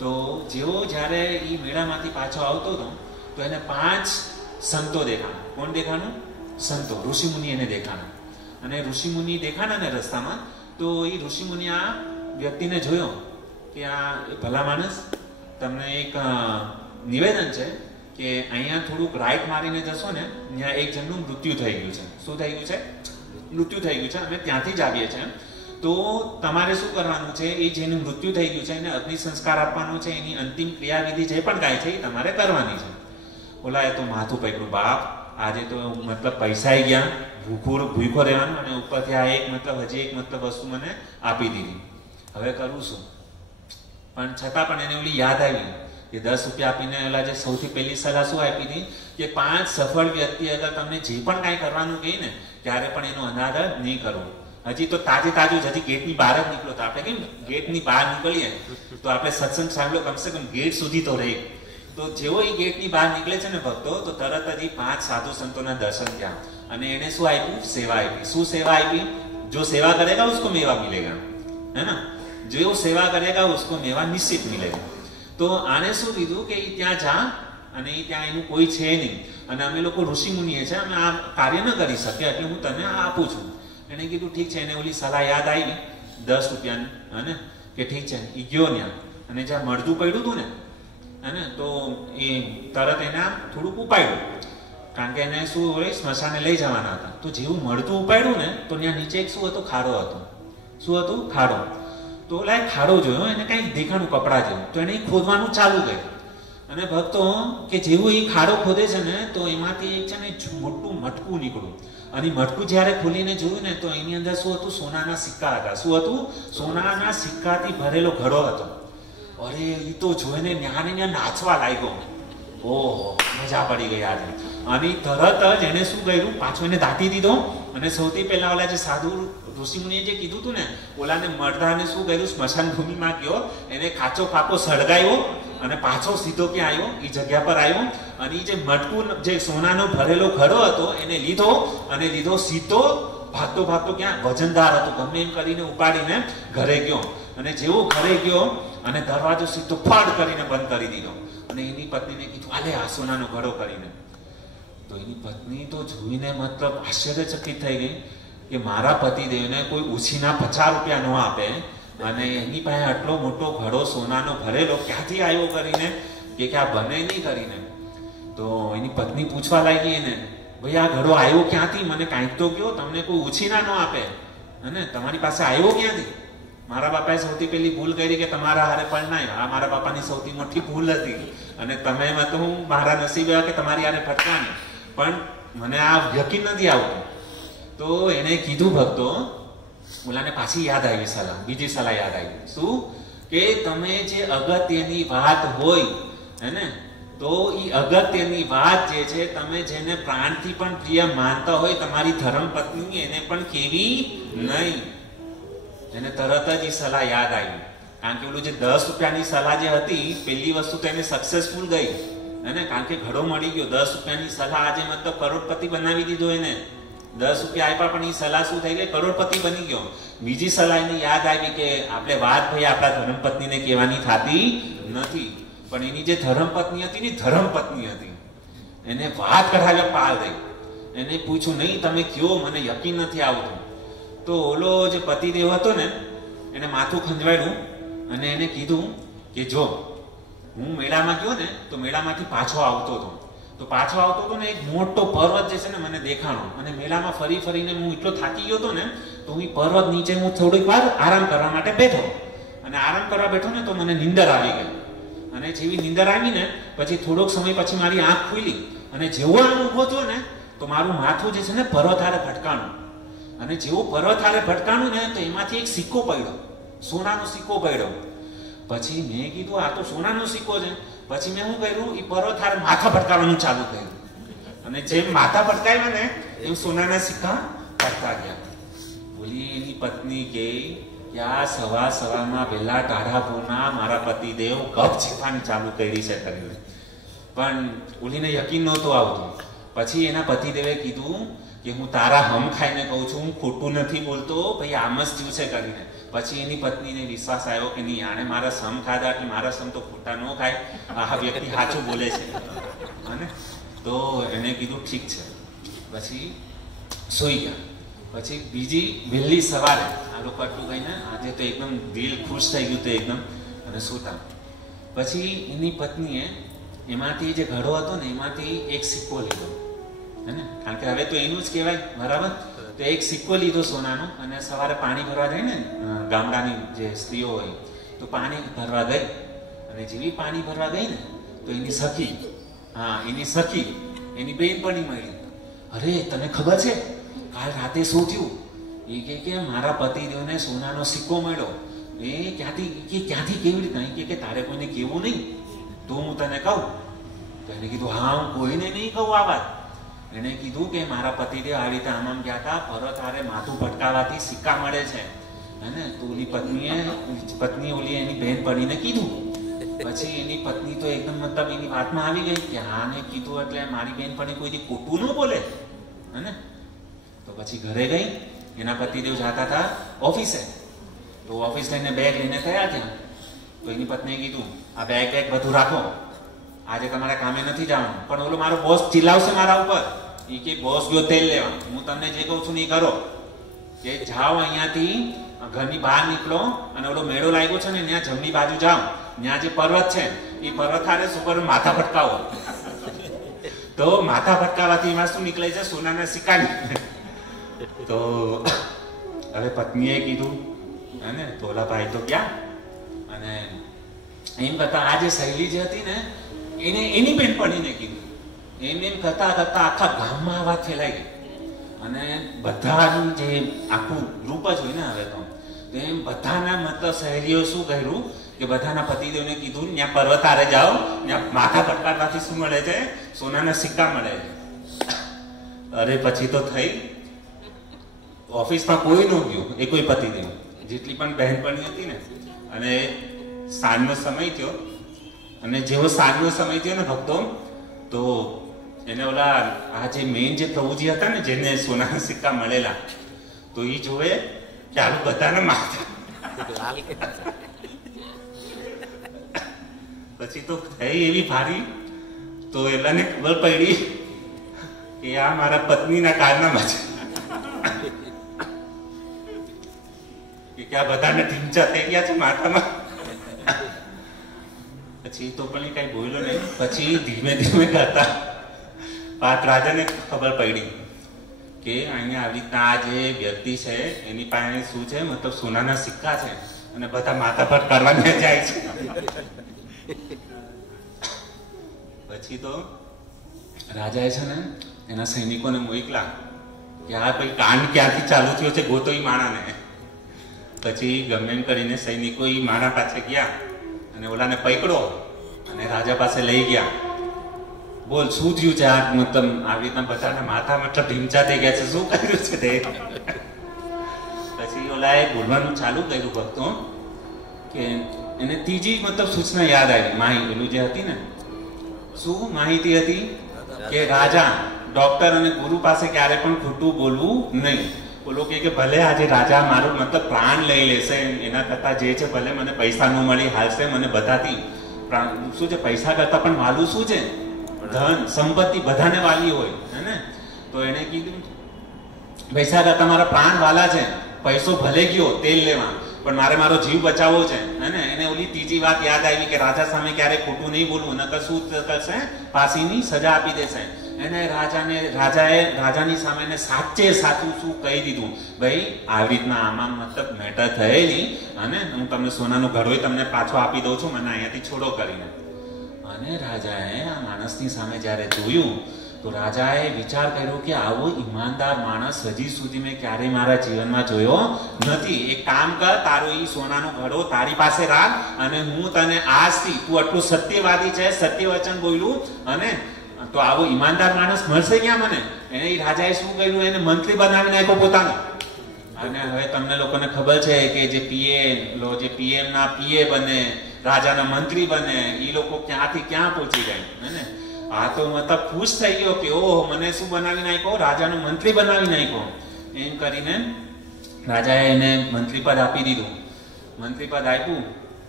તો જેવો જ્યારે એ મેળામાંથી પાછો આવતો હતો તો એને 5 સંતો દેખાણા. કોણ દેખાણું? સંતો, ઋષિમુનિ એને દેખાણા. અને ઋષિમુનિ દેખાણા ને રસ્તામાં, તો એ ઋષિમુનિ આ વ્યક્તિને જોયો કે આ ભલા માણસ, તમને એક નિવેદન છે કે અહીંયા થોડુંક રાઈટ મારીને જશો ને, ત્યાં એક જણનું મૃત્યુ થઈ ગયું છે. શું થઈ ગયું છે? મૃત્યુ થઈ ગયું છે. અમે ત્યાંથી જ આવીએ છીએ. તો તમારે શું કરવાનું છે? એ જેનું મૃત્યુ થઈ ગયું છે એને અગ્નિ સંસ્કાર આપવાનો છે. એની અંતિમ ક્રિયાવિધિ જે પણ કાંઈ છે એ તમારે કરવાની છે. ઓલા એ તો માથું પકડ્યું, બાપ આજે તો મતલબ પૈસા ગયા, ભૂખો રહેવાનું, અને ઉપરથી આ એક મતલબ હજી એક મતલબ વસ્તુ મને આપી દીધી, હવે કરવું શું? પણ છતાં પણ એને ઓલી યાદ આવી કે 10 રૂપિયા આપીને ઓલા જે સૌથી પહેલી સલાહ શું આપી હતી કે 5 સફળ વ્યક્તિ અગર તમને જે પણ કાંઈ કરવાનું કહે ને ત્યારે પણ એનો અનાદર નહીં કરવો. હજી તો તાજું જ, હજી ગેટની બહાર જ નીકળો. તો આપણે કેમ ગેટની બહાર નીકળીએ તો આપણે સત્સંગ સાંભળ્યો કમસે કમ ગેટ સુધી તો રહી. તો જેવો એ ગેટની બહાર નીકળે છે ને ભક્તો, તો તરત જ 5 સાધુ સંતોના દર્શન થયા. અને એને શું આપ્યું? સેવા આપી. શું સેવા આપી? જો સેવા કરેગા ઉસકો મેવા મિલેગા, હે ના? जो सेवा करेगा उसको मेवा निश्चित मिलेगा. तो आने શું કીધું કે ત્યાં જા અને ત્યાં એનું કોઈ છે નહીં અને અમે લોકો ઋષિ મુનિએ છે, અમે આ કાર્ય ન કરી શકીએ, એટલે હું તને આ આપું છું. એને કીધું ઠીક છે. એને ઓલી સલાહ યાદ આવી 10 રૂપિયાની, અને કે ઠીક છે. એ ગયો ત્યાં અને જ્યાં મળતું પડ્યું હતું ને, અને તો એ તરત એને આમ થોડુંક ઉપાડ્યું, કારણ કે એને શું હોય, સ્મશાને લઈ જવાના હતા. તો જેવું મળતું ઉપાડ્યું ને, તો ત્યાં નીચે એક શું હતું, ખાડો હતો. શું હતું? ખાડો. તો ઓલા ખાડો જોયો, એને કંઈક દેખાણું કપડા જેવું, તો એને ખોદવાનું ચાલુ કર્યું. અને ભક્તો કે જેવું એ ખાડો ખોદે છે ને, તો એમાંથી એક છે ને મોટું મટકું નીકળ્યું. અને મટકું જ્યારે ખોલીને જોયું ને, તો એની અંદર શું હતું? સોનાના સિક્કા હતા. શું હતું? સોનાના સિક્કાથી ભરેલો ઘડો હતો. અરે એ તો જોઈને ત્યાં નાચવા લાગ્યો. ઓહો, મજા પડી ગઈ આજે. અને તરત જ એને શું કર્યું, પાછો એને દાટી દીધો. અને સૌથી પહેલા ઓલા જે સાધુ ઋષિમુનિએ જે કીધું હતું ને, ઓલાને મરદાને શું કર્યું, સ્મશાન ભૂમિમાં ગયો, એને કાચો પાકો સળગાવ્યો અને પાછો સીધો ક્યાં આવ્યો, એ જગ્યા પર આવ્યો. અને એ જે મટકું, જે સોનાનો ભરેલો ઘડો હતો, એને લીધો અને સીધો ભાગતો ભાગતો ક્યાં, વજનદાર હતો, ગમે એમ કરીને ઉપાડીને ઘરે ગયો. અને જેવો ઘરે ગયો અને દરવાજો સીધો ફાડ કરીને બંધ કરી દીધો. અને એની પત્નીને કીધું, આલે આ સોનાનો ઘડો કરીને. તો એની પત્ની તો જોઈને મતલબ આશ્ચર્યચકિત થઈ ગઈ કે મારા પતિદેવને કોઈ ઉછીના 50 રૂપિયા ન આપે અને એની પાસે આટલો મોટો ઘડો સોનાનો ભરેલો ક્યાંથી આવ્યો કરીને, કે આ બને નહીં કરીને. તો એની પત્ની પૂછવા લાગી એને, ભાઈ આ ઘડો આવ્યો ક્યાંથી, મને કાંઈક તો કહો, તમને કોઈ ઉછીના ન આપે અને તમારી પાસે આવ્યો ક્યાંથી? મારા બાપાએ સૌથી પહેલી ભૂલ કરી કે તમારા હારે પરણાયો. આ મારા બાપાની સૌથી મોટી ભૂલ હતી. અને તમે તો હું મારા નસીબે કે તમારી હારે ભટકાણી, પણ મને આ યકીન નથી આવતું. તો એને કીધું ભક્તો, ઓલાને પાછી યાદ આવી સલાહ, બીજી સલાહ યાદ આવી. શું? કે તમે જે અગત્યની વાત હોય હે, તો એ અગત્યની વાત જે છે, તમે જેને પ્રાણથી પણ પ્રિય માનતા હોય, તમારી ધર્મપત્ની, એને પણ કેવી નહીં. એને તરત જ એ સલાહ યાદ આવી. કારણ કે ઓલું જે 10 રૂપિયાની સલાહ જે હતી, પહેલી વસ્તુ તો એને સક્સેસફુલ ગઈ, હે, કારણ કે ઘડો મળી ગયો. 10 રૂપિયાની સલાહ આજે મતલબ કરોડપતિ બનાવી દીધો એને. 10 રૂપિયા આપ્યા પણ એ સલાહ શું થઈ ગઈ, કરોડપતિ બની ગયો. બીજી સલાહ એને યાદ આવી કે આપણે વાત ભાઈ આપણા ધર્મપત્નીને કહેવાની થતી નથી, પણ એની જે ધર્મપત્ની હતી ને, ધર્મપત્ની હતી, એને વાત કરાવ્યા પાર ગઈ. એને પૂછ્યું, નહીં તમે કયો, મને યકીન નથી આવતું. તો ઓલો જે પતિદેવ હતો ને, એને માથું ખંજવાળ્યું અને એને કીધું કે જો હું મેળામાં ગયો ને, તો મેળામાંથી પાછો આવતો હતો. તો પાછો આવતો હતો ને, એક મોટો પર્વત જે છે ને મને દેખાણો. અને મેળામાં ફરી ફરીને હું એટલો થાકી ગયો હતો ને, તો હું પર્વત નીચે હું થોડીક વાર આરામ કરવા માટે બેઠો. અને આરામ કરવા બેઠો ને, તો મને નીંદર આવી ગઈ. અને જેવી નીંદર આવી ને, પછી થોડોક સમય પછી મારી આંખ ખુલી અને જેવો આમ ઊભો થયો ને, તો મારું માથું જે છે ને પર્વત હારે ભટકાણું. અને જેવું પર્વત હારે ભટકાણું ને, તો એમાંથી એક સિક્કો પડ્યો, સોનાનો સિક્કો પડ્યો. પછી મેં કીધું આ તો સોનાનો સિક્કો છે. પછી મેં શું કર્યું, એ પર્વત હારે માથા ભટકાવવાનું ચાલુ કર્યું. અને જેમ માથા ભટકાવ્યા ને, એમ સોનાના સિક્કા પડતા ગયા. બોલી એની પત્ની કે આ સવારમાં વહેલા ટાઢા પોના મારા પતિદેવ કપ છીપવાની ચાલુ કરી છે કર્યું. પણ ઓલીને યકીન નહોતું આવતું. પછી એના પતિદેવે કીધું કે હું તારા હમ ખાઈને કહું છું, હું ખોટું નથી બોલતો, ભાઈ આમ જ થયું છે કરીને. પછી એની પત્નીને વિશ્વાસ આવ્યો કે નહીં, આણે મારા સમ ખાધા એટલે મારા સમ તો ખોટા ન ખાય, આ વ્યક્તિ સાચું બોલે છે. અને તો એને કીધું ઠીક છે. પછી સૂઈ ગયા. પછી બીજી વહેલી સવારે આ લોકો આટલું કહીને આજે તો એકદમ દિલ ખુશ થઈ ગયું હતું એકદમ, અને સૂતા. પછી એની પત્નીએ એમાંથી જે ઘડો હતો ને, એમાંથી એક સિક્કો લીધો, હે ને, કારણ કે હવે તો એનું જ કહેવાય, બરાબર. તો એક સિક્કો લીધો સોનાનો, અને સવારે પાણી ભરવા જાય ને, ગામડાની જે સ્ત્રીઓ હોય તો પાણી ભરવા ગઈ. અને જેવી પાણી ભરવા ગઈ ને, તો એની સખી, એની સખી, એની બેનપણી મળી. અરે તને ખબર છે કાલ રાતે શું થયું? એ કે મારા પતિદેવને સોનાનો સિક્કો મળ્યો. એ ક્યાંથી કેવી રીતના? કે તારે કોઈને કેવું નહીં, તો હું તને કહું. તો એને કીધું હા, હું કોઈને નહીં કહું આ વાત. એને કીધું કે મારા પતિદેવ આ રીતે આમ ગયા હતા, પર્વત હારે માથું ભટકાવાથી સિક્કા મળે છે, હે. તો ઓલી પત્ની ઓલી એની બહેનપણીને કીધું. પછી એની પત્ની તો એકદમ મતલબ એની વાતમાં આવી ગઈ કે આને કીધું એટલે મારી બહેનપણી કોઈથી ખોટું ન બોલે, હે. તો પછી ઘરે ગઈ. એના પતિદેવ જતા હતા ઓફિસે. તો ઓફિસ લઈને બેગ લઈને તૈયાર થયા. તો એની પત્નીએ કીધું આ બેગ બધું રાખો, આજે તમારે કામે નથી જવાનું, પણ ઓલો મારો બોસ ચિલ્લાવશે મારા ઉપર, એ કે બોસ ગયો તેલ લેવા, હું તમને જે કહું છું ને એ કરો, કે જાઓ અહીંયાથી ઘરની બહાર નીકળો અને ઓલો મેળો લાગ્યો છે ને ત્યાં જમણી બાજુ જાઓ, ત્યાં જે પર્વત છે એ પર્વત હારે સુપર માથા ફટકાવો. તો માથા ફટકાવાથી એમાં શું નીકળે છે? સોનાના સિક્કા નીકળે. તો હવે પત્નીએ કીધું હે તો ઓલા ભાઈ તો ગયા, અને એમ કરતા આ જે સહેલી જે હતી ને એને એની બેનપણીને કીધું. એમ કરતા કરતા આખા ગામમાં આ વાત ફેલાઈ ગઈ, અને બધાનું જે આખું ગ્રુપ જ હોય ને હવે તો એમ બધાના મતલબ સહેલીઓ શું કર્યું કે બધાના પતિદેવને કીધું ત્યાં પર્વત હારે જાઓ, ત્યાં માથા ફટકારવાથી શું મળે છે? સોનાના સિક્કા મળે છે. અરે પછી તો થઈ, ઓફિસમાં કોઈ ન ગયું, એ કોઈ પતિદેવ જેટલી પણ બહેનપણી હતી ને, અને સાંજનો સમય થયો, અને જેવો સાંજનો સમય થયો ને ભક્તો, તો એને ઓલા આ જે મેઇન જે પ્રભુજી હતા ને જેને સોનાના સિક્કા મળેલા, તો એ જોવે કે આવું બધાને માથા. પછી તો થઈ એવી ભારી, તો એલાને ખબર પડી કે આ મારા પત્નીના કારનામાં છે, કે આ બધાને ઢીંચા થઈ ગયા છે માથામાં. પછી તો પણ કઈ બોલ્યો નહીં. પછી ધીમે ધીમે કરતા પાત રાજાને ખબર પડી કે અહીંયા આવી રીતના આ જે વ્યક્તિ છે એની પાસે શું છે? મતલબ સોનાના સિક્કા છે, અને બધા માથા પર કરવાને જાય છે. પછી તો રાજાએ છે ને એના સૈનિકોને મોકલા કે આ ભાઈ કાંડ ક્યાંથી ચાલુ થયો છે, ગોતો ઈ માણાને. પછી ગમે એમ કરીને સૈનિકો ઈ માણા પાસે ગયા અને ઓલાને પકડો અને રાજા પાસે લઈ ગયા. બોલ શું થયું છે? આ મતલબ આવી રીતના બધાના માથા મતલબ ઢીંચા થઈ ગયા છે, શું કર્યું છે તે? પછી ઓલાએ બોલવાનું ચાલુ કર્યું ભક્તો, કે એને ત્રીજી મતલબ સૂચના યાદ આવી. માહિતી પેલું જે હતી ને, શું માહિતી હતી? કે રાજા ડોક્ટર અને ગુરુ પાસે ક્યારે પણ ખોટું બોલવું નહીં. બોલો કે ભલે આજે રાજા મારો મતલબ પ્રાણ લઈ લેશે, એના કરતા જે છે ભલે મને પૈસા ન મળી હાલશે, મને બધાથી શું છે પૈસા કરતા પણ વાલું શું છે? ધન સંપત્તિ બધાને વાલી હોય હે ને. તો એને કીધું પૈસા કરતા મારા પ્રાણ વાલા છે, પૈસો ભલે ગયો તેલ લેવા, પણ મારે મારો જીવ બચાવવો છે હે ને. એને ઓલી ત્રીજી વાત યાદ આવી કે રાજા સામે ક્યારે ખોટું નહીં બોલવું, નકર શું કરશે? ફાંસીની સજા આપી દેશે. એને રાજાની સામે સાચે સાચું શું કહી દીધું, ભાઈ આવી રીતના આમાં મતલબ મેટર થયેલી, અને હું તમને સોનાનો ઘડો તમને પાછો આપી દઉં છું, મને અહીંયાથી છોડો કરીને. અને રાજાએ આ માણસની સામે જ્યારે જોયું, તો રાજાએ વિચાર કર્યો કે આવો ઈમાનદાર માણસ હજી સુધી મેં ક્યારેય મારા જીવનમાં જોયો નથી. એક કામ કર, તારો ઈ સોનાનો ઘડો તારી પાસે રાખ, અને હું તને આજથી, તું આટલું સત્યવાદી છે, સત્ય વચન બોલ્યું, અને તો આવો ઈમાનદાર માણસ મળશે ક્યાં મને? એને રાજાએ શું કર્યું? એને મંત્રી બનાવી નાખ્યો પોતાનો. અને હવે તમને લોકોને ખબર છે કે જે પીએમ ના પીએ બને, રાજાના મંત્રી બને, એ લોકો ક્યાંથી ક્યાં પહોંચી જાય હે. આ તો મતલબ ખુશ થઈ ગયો કે ઓહ મને શું બનાવી નાખ્યો? રાજાનો મંત્રી બનાવી નાખ્યો. એમ કરીને રાજાએ એને મંત્રી પદ આપી દીધું. મંત્રી પદ આપ્યું.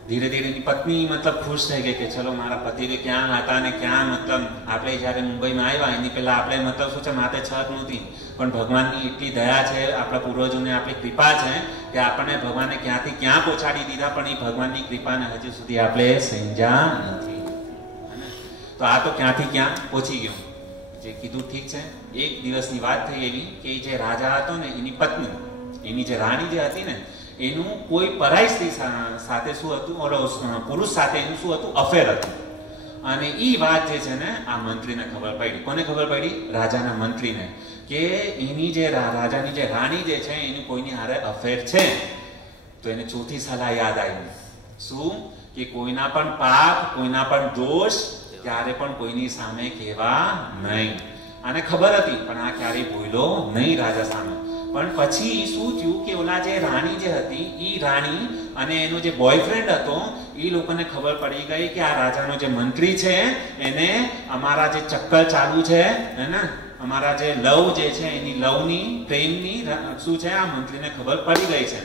ધીરે ધીરે એની પત્ની મતલબ ખુશ થઈ ગઈ કે ચલો મારા પતિ ક્યાં હતા ને ક્યાં, મતલબ આપણે જયારે મુંબઈમાં આવ્યા એની પહેલા આપણે મતલબ શું છે માથે છત નહોતી, પણ ભગવાનની એટલી દયા છે, આપણા પૂર્વજોને આપણી કૃપા છે કે આપણને ભગવાને ક્યાંથી ક્યાં પહોંચાડી દીધા, પણ એ ભગવાનની કૃપાને હજુ સુધી આપણે સમજ્યા નથી. તો આ તો ક્યાંથી ક્યાં પહોંચી ગયો. જે કીધું ઠીક છે. એક દિવસની વાત થઈ એવી કે જે રાજા હતો ને એની પત્ની, એની જે રાણી જે હતી ને, એનું કોઈ પરાઈ સ્ત્રી સાથે શું હતું, ઓલો પુરુષ સાથે એનું શું હતું? અફેર હતું. અને એ વાત જે છે ને આ મંત્રીને ખબર પડી. કોને ખબર પડી? રાજાના મંત્રીને, કે એની જે રાજાની જે રાણી જે છે એનું કોઈની હારે અફેર છે. તો એને ચોથી સલાહ યાદ આવી. શું? કે કોઈના પણ પાપ, કોઈના પણ દોષ ક્યારે પણ કોઈની સામે કહેવા નહીં. આને ખબર હતી પણ આ ક્યારેય બોલ્યો નહીં રાજા સામે. પણ પછી શું થયું કે ઓલા જે રાણી જે હતી, ઈ રાણી અને એનો જે બોયફ્રેન્ડ હતો, એ લોકોને ખબર પડી ગઈ કે આ રાજાનો જે મંત્રી છે એને અમારા જે ચક્કર ચાલુ છે હે ને, અમારા જે લવ જે છે એની લવની પ્રેમની શું છે આ મંત્રીને ખબર પડી ગઈ છે.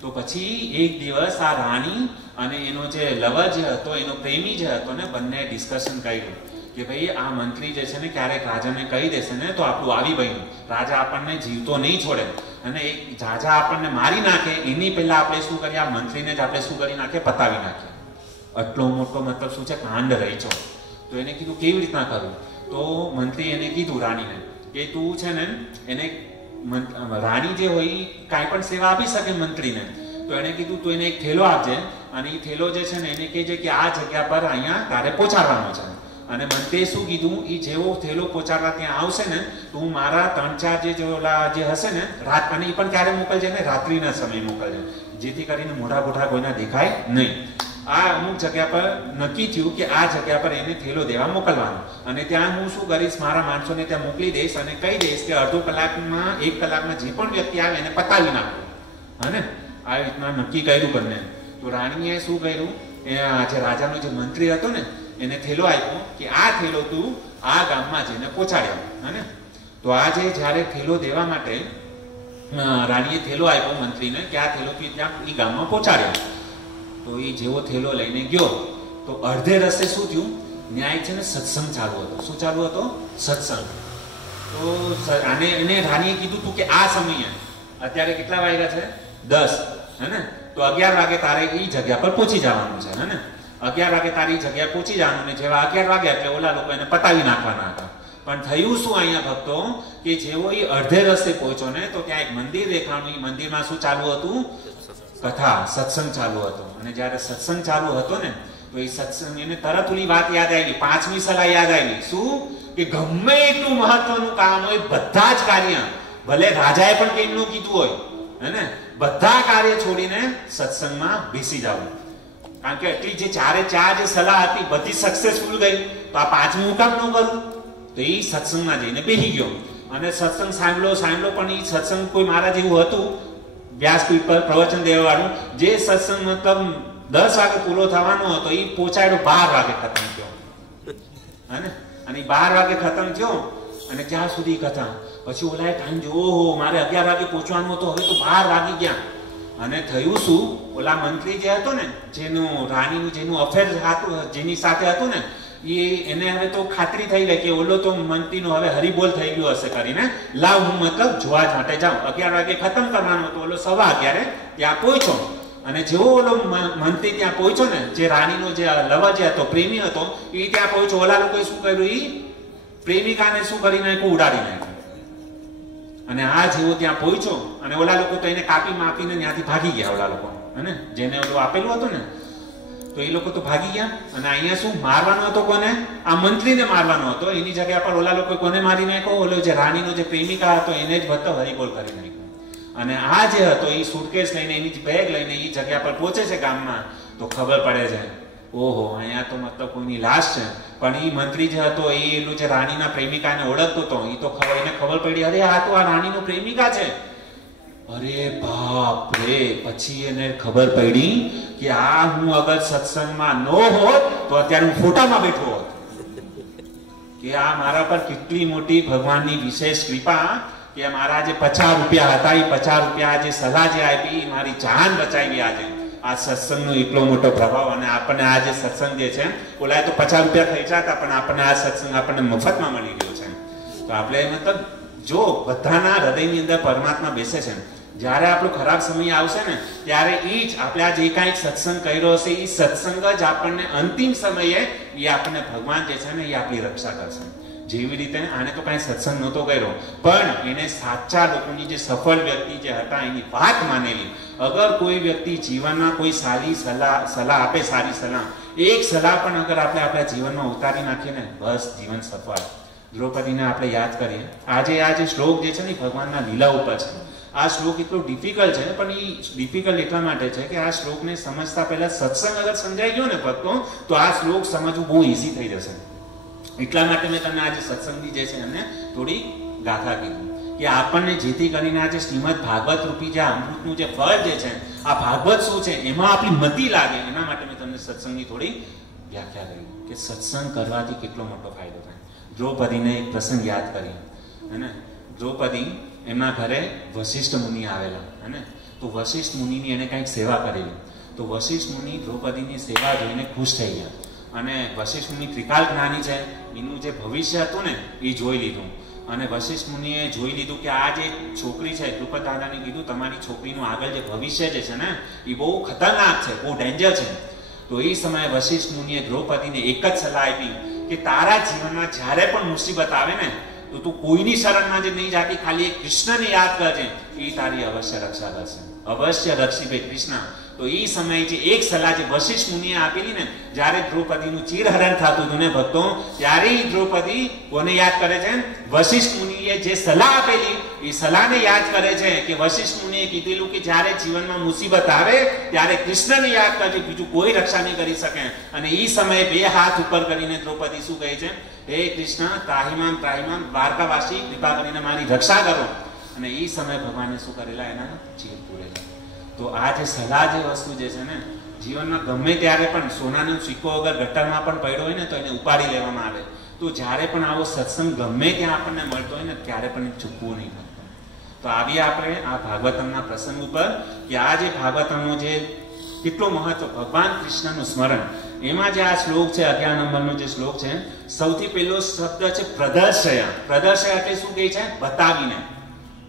તો પછી એક દિવસ આ રાણી અને એનો જે લવર જે હતો, એનો પ્રેમી જે હતો ને, બંને ડિસ્કશન કર્યું કે ભાઈ આ મંત્રી જે છે ને ક્યારેક રાજાને કહી દેશે ને તો આપણું આવી બન્યું, રાજા આપણને જીવતો નહીં છોડે અને એક રાજા આપણને મારી નાખે એની પહેલા આપણે શું કરીએ, આ મંત્રીને જ આપણે શું કરી નાખીએ, પતાવી નાખીએ. આટલો મોટો મતલબ શું છે, કાંડ રહીચો. તો એને કીધું કેવી રીતના કરવું? તો મંત્રી એને કીધું રાણીને કે તું છે ને એને, રાણી જે હોય કાંઈ પણ સેવા આપી શકે મંત્રીને, તો એને કીધું તું એને એક થેલો આપજે અને એ થેલો જે છે ને એને કહેજે કે આ જગ્યા પર અહીંયા તારે પહોંચાડવાનો છે. અને મંત્રીએ શું કીધું, એ જેવો થેલો પહોંચાડવા ત્યાં આવશે ને તું મારા 3-4 જે હશે ને રાત, અને એ પણ ક્યારે મોકલજે ને, રાત્રિના સમય મોકલજે, જેથી કરીને મોઢા બોઢા કોઈના દેખાય નહીં. આ અમુક જગ્યા પર નક્કી થયું કે આ જગ્યા પર એને થેલો દેવા મોકલવાનો, અને ત્યાં હું શું કરીશ, મારા માણસોને ત્યાં મોકલી દઈશ અને કહી દઈશ કે અડધો કલાકમાં 1 કલાકમાં જે પણ વ્યક્તિ આવે એને પતાવી નાખો. હા, આ રીતના નક્કી કર્યું બંને. તો રાણીએ શું કર્યું, જે રાજાનો જે મંત્રી હતો ને એને થેલો આપ્યો કે આ થેલો તું આ ગામમાં જઈને પહોંચાડ્યો. હા, તો આજે જ્યારે થેલો દેવા માટે રાણીએ થેલો આપ્યો મંત્રીને કે આ થેલો તું ત્યાં એ ગામમાં પહોંચાડ્યો. તો એ જેવો થેલો લઈને ગયો તો અડધે રસ્તે શું થયું, ન્યાય છે ને સત્સંગ ચાલુ હતો. શું ચાલુ હતો? સત્સંગ. તો એને રાણીએ કીધું તું કે આ સમયે, અત્યારે કેટલા વાગ્યા છે? 10. હે ને? તો 11 વાગે તારે એ જગ્યા પર પહોંચી જવાનું છે. હે ને? 11 વાગે તારી જગ્યાએ પહોંચી જવાનું ને જેવા 11 વાગ્યા એટલે ઓલા લોકો એને પતાવી નાખવાના હતા. પણ થયું શું અહીંયા ભક્તો કે જેવો એ અડધે રસ્તે પહોંચ્યો ને તો ત્યાં એક મંદિર દેખાણું. એ મંદિરમાં શું ચાલુ હતું? કથા, સત્સંગ ચાલુ હતો. અને જ્યારે સત્સંગ ચાલુ હતો ને તો એ સત્સંગ એને તરત ઓલી વાત યાદ આવી, 5મી સલાહ યાદ આવી. શું? કે ગમે એટલું મહત્વનું કામ હોય, બધા જ કાર્ય, ભલે રાજાએ પણ કેમ નું કીધું હોય, હે ને, બધા કાર્ય છોડીને સત્સંગમાં બેસી જવું. કારણ કે એટલી જે 4 જે સલાહ હતી બધી સક્સેસફુલ ગઈ, તો આ 5મી કામ ન કરું. તો એ સત્સંગમાં જઈને બેસી ગયો અને સત્સંગ સાંભળો પણ એ સત્સંગ કોઈ મારા જેવું હતું, વ્યાસપીઠ પર પ્રવચન દેવાવાળું, જે સત્સંગ મતલબ 10 વાગે પૂરો થવાનો હતો એ પહોંચાડ્યો 12 વાગે ખતમ થયો. અને 12 વાગે ખતમ થયો અને જ્યાં સુધી કથા, પછી ઓલાએ ટાઈમ જો, ઓહો મારે 11 વાગે પહોંચવાનું હતો, હવે તો 12 વાગી ગયા. અને થયું શું, ઓલા મંત્રી જે હતો ને, જેનું રાણીનું જેનું અફેર હતું, જેની સાથે હતું ને, એને હવે તો ખાતરી થઈ ગઈ કે ઓલો તો મંત્રીનો હવે હરિબોલ થઈ ગયો હશે કરીને, લાવ હું મતલબ જોવા માટે જાઉં. 11 વાગે ખતમ કરવાનો હતો, ઓલો 11:15 ત્યાં પહોંચ્યો. અને જેવો ઓલો મંત્રી ત્યાં પહોંચ્યો ને, જે રાણીનો જે લવર જે હતો, પ્રેમી હતો, એ ત્યાં પહોંચ્યો. ઓલા લોકોએ શું કર્યું, એ પ્રેમિકાને શું કરી નાખ્યું, ઉડાડી નાખ્યું. અને આ જેવો ત્યાં પહોંચ્યો અને ઓલા લોકો તો એને કાપી માપીને ત્યાંથી ભાગી ગયા. ઓલા લોકો, હે, જેને ઓલું આપેલું હતું ને, તો એ લોકો તો ભાગી ગયા. અને અહીંયા શું મારવાનો હતો, કોને? આ મંત્રીને મારવાનો હતો. એની જગ્યા પર ઓલા લોકો કોને મારી નાખ્યો? ઓલો જે રાણીનો જે પ્રેમિકા હતો એને જ ભત્તો હરિબોલ કરી નાખ્યો. અને આ જે હતો એ સુટકેસ લઈને, એની બેગ લઈને એ જગ્યા પર પહોંચે છે ગામમાં, તો ખબર પડે છે, ઓહો અહીંયા તો મતલબ કોઈની લાશ છે. પણ એ મંત્રી જે હતો એ એનું જે રાણીના પ્રેમિકાને ઓળખતો હતો, એ તો એને ખબર પડી, અરે આ તો આ રાણીનો પ્રેમિકા છે. અરે બાપ રે! પછી એને ખબર પડી કે આ હું અગર સત્સંગમાં ન હોત તો અત્યારે હું ફોટામાં બેઠો હોત. કે આ મારા પર કેટલી મોટી ભગવાનની વિશેષ કૃપા કે મારા જે 50 રૂપિયા હતા એ 50 રૂપિયા જે સલાહ જે આપી, મારી જાન બચાવી. આજે આ સત્સંગનો એટલો મોટો પ્રભાવ. અને આપણને આ જે સત્સંગ જે છે, ઓલા તો 50 રૂપિયા ખર્ચ્યા હતા, પણ આપણને આ સત્સંગ આપણને મફતમાં મળી ગયો છે. તો આપણે મતલબ જો બધાના હૃદયની અંદર પરમાત્મા બેસે છે, જ્યારે આપણો ખરાબ સમય આવશે ને ત્યારે એ જ આપણે આ જે કાંઈ સત્સંગ કર્યો હશે, એ સત્સંગ જ આપણને અંતિમ સમયે એ આપણને ભગવાન જે છે ને એ આપણી રક્ષા કરશે. જેવી રીતે આને તો કાંઈ સત્સંગ નહોતો કર્યો, પણ એને સાચા લોકોની જે સફળ વ્યક્તિ જે હતા એની વાત માનેલી. અગર કોઈ વ્યક્તિ જીવનમાં કોઈ સારી સલાહ આપે, સારી સલાહ, એક સલાહ પણ અગર આપણે આપણા જીવનમાં ઉતારી નાખીએ ને, બસ જીવન સફળ. દ્રૌપદીને આપણે યાદ કરીએ. આજે આ જે શ્લોક જે છે ને ભગવાનના લીલા ઉપર છે. આ શ્લોક એટલો ડિફિકલ્ટ છે, પણ એ ડિફિકલ્ટ એટલા માટે છે કે આ શ્લોકને સમજતા પહેલા સત્સંગ અગર સમજાઈ ગયો ને ભક્તો, તો આ શ્લોક સમજવું બહુ ઈઝી થઈ જશે. એટલા માટે મેં તમને આજે સત્સંગની જે છે એમને થોડી ગાથા કીધી કે આપણને જેથી કરીને આજે શ્રીમદ ભાગવત રૂપી જે અમૃતનું જે ફળ જે છે, આ ભાગવત શું છે એમાં આપણી મતિ લાગે, એના માટે મેં તમને સત્સંગની થોડી વ્યાખ્યા કરી કે સત્સંગ કરવાથી કેટલો મોટો ફાયદો થાય. દ્રૌપદીને એક પ્રસંગ યાદ કરીએ, હે ને. દ્રૌપદી એમના ઘરે વશિષ્ઠ મુનિ આવેલા, હે. તો વશિષ્ઠ મુનિની એને કંઈક સેવા કરેલી. તો વશિષ્ઠ મુનિ દ્રૌપદીની સેવા જોઈને ખુશ થઈ ગયા. અને વશિષ્ઠ મુનિ ત્રિકાલ જ્ઞાની છે, એનું જે ભવિષ્ય હતું ને એ જોઈ લીધું. અને વશિષ્ઠ મુનિએ જોઈ લીધું કે આ જે છોકરી છે, દ્રુપદ દાદાને કીધું તમારી છોકરીનું આગળ જે ભવિષ્ય જે છે ને એ બહુ ખતરનાક છે, બહુ ડેન્જર છે. તો એ સમયે વશિષ્ઠ મુનિએ દ્રૌપદીને એક જ સલાહ આપી કે તારા જીવનમાં જ્યારે પણ મુસીબત આવે ને તો તું કોઈની શરણમાં જે નહીં જાતી, ખાલી એક કૃષ્ણને યાદ કરજે, એ તારી અવશ્ય રક્ષા કરશે, અવશ્ય રક્ષી ભાઈ કૃષ્ણ. તો એ સમયે જે એક સલાહ જે વશિષ્ઠ મુનિએ આપેલી ને, જ્યારે દ્રૌપદીનું ચીરહરણ થતું હતું ને ભક્તો, ત્યારે દ્રૌપદી કોને યાદ કરે છે? વશિષ્ઠ મુનિએ જે સલાહ આપેલી એ સલાહને યાદ કરે છે કે વશિષ્ઠ મુનિએ કીધેલું કે જ્યારે જીવનમાં મુસીબત આવે ત્યારે કૃષ્ણને યાદ કરજે, બીજું કોઈ રક્ષા નહીં કરી શકે. અને એ સમયે બે હાથ ઉપર કરીને દ્રૌપદી શું કહે છે? હે કૃષ્ણ, ત્રાહિમામ ત્રાહિમામ, દ્વારકાવાસી કૃપા કરીને મારી રક્ષા કરો. અને એ સમયે ભગવાને શું કરેલા? એના ચીર પૂરેલા. તો આ જે સલાહ જે વસ્તુ જે છે ને, જીવનમાં ગમે ત્યારે પણ સોનાનો સિક્કો વગર ગટરમાં પણ પડ્યો હોય ને તો એને ઉપાડી લેવામાં આવે. તો જ્યારે પણ આવો સત્સંગ ગમે ત્યાં આપણને મળતો હોય ને ત્યારે પણ ચૂકવું નહીં કરતો. તો આવીએ આપણે આ ભાગવતમના પ્રસંગ ઉપર કે આ જે ભાગવતમનો જે કેટલો મહત્વ, ભગવાન કૃષ્ણનું સ્મરણ. એમાં જે આ શ્લોક છે 11 નંબરનો જે શ્લોક છે, સૌથી પહેલો શબ્દ છે પ્રદર્શય. પ્રદર્શય એટલે શું કહે છે? બતાવીને.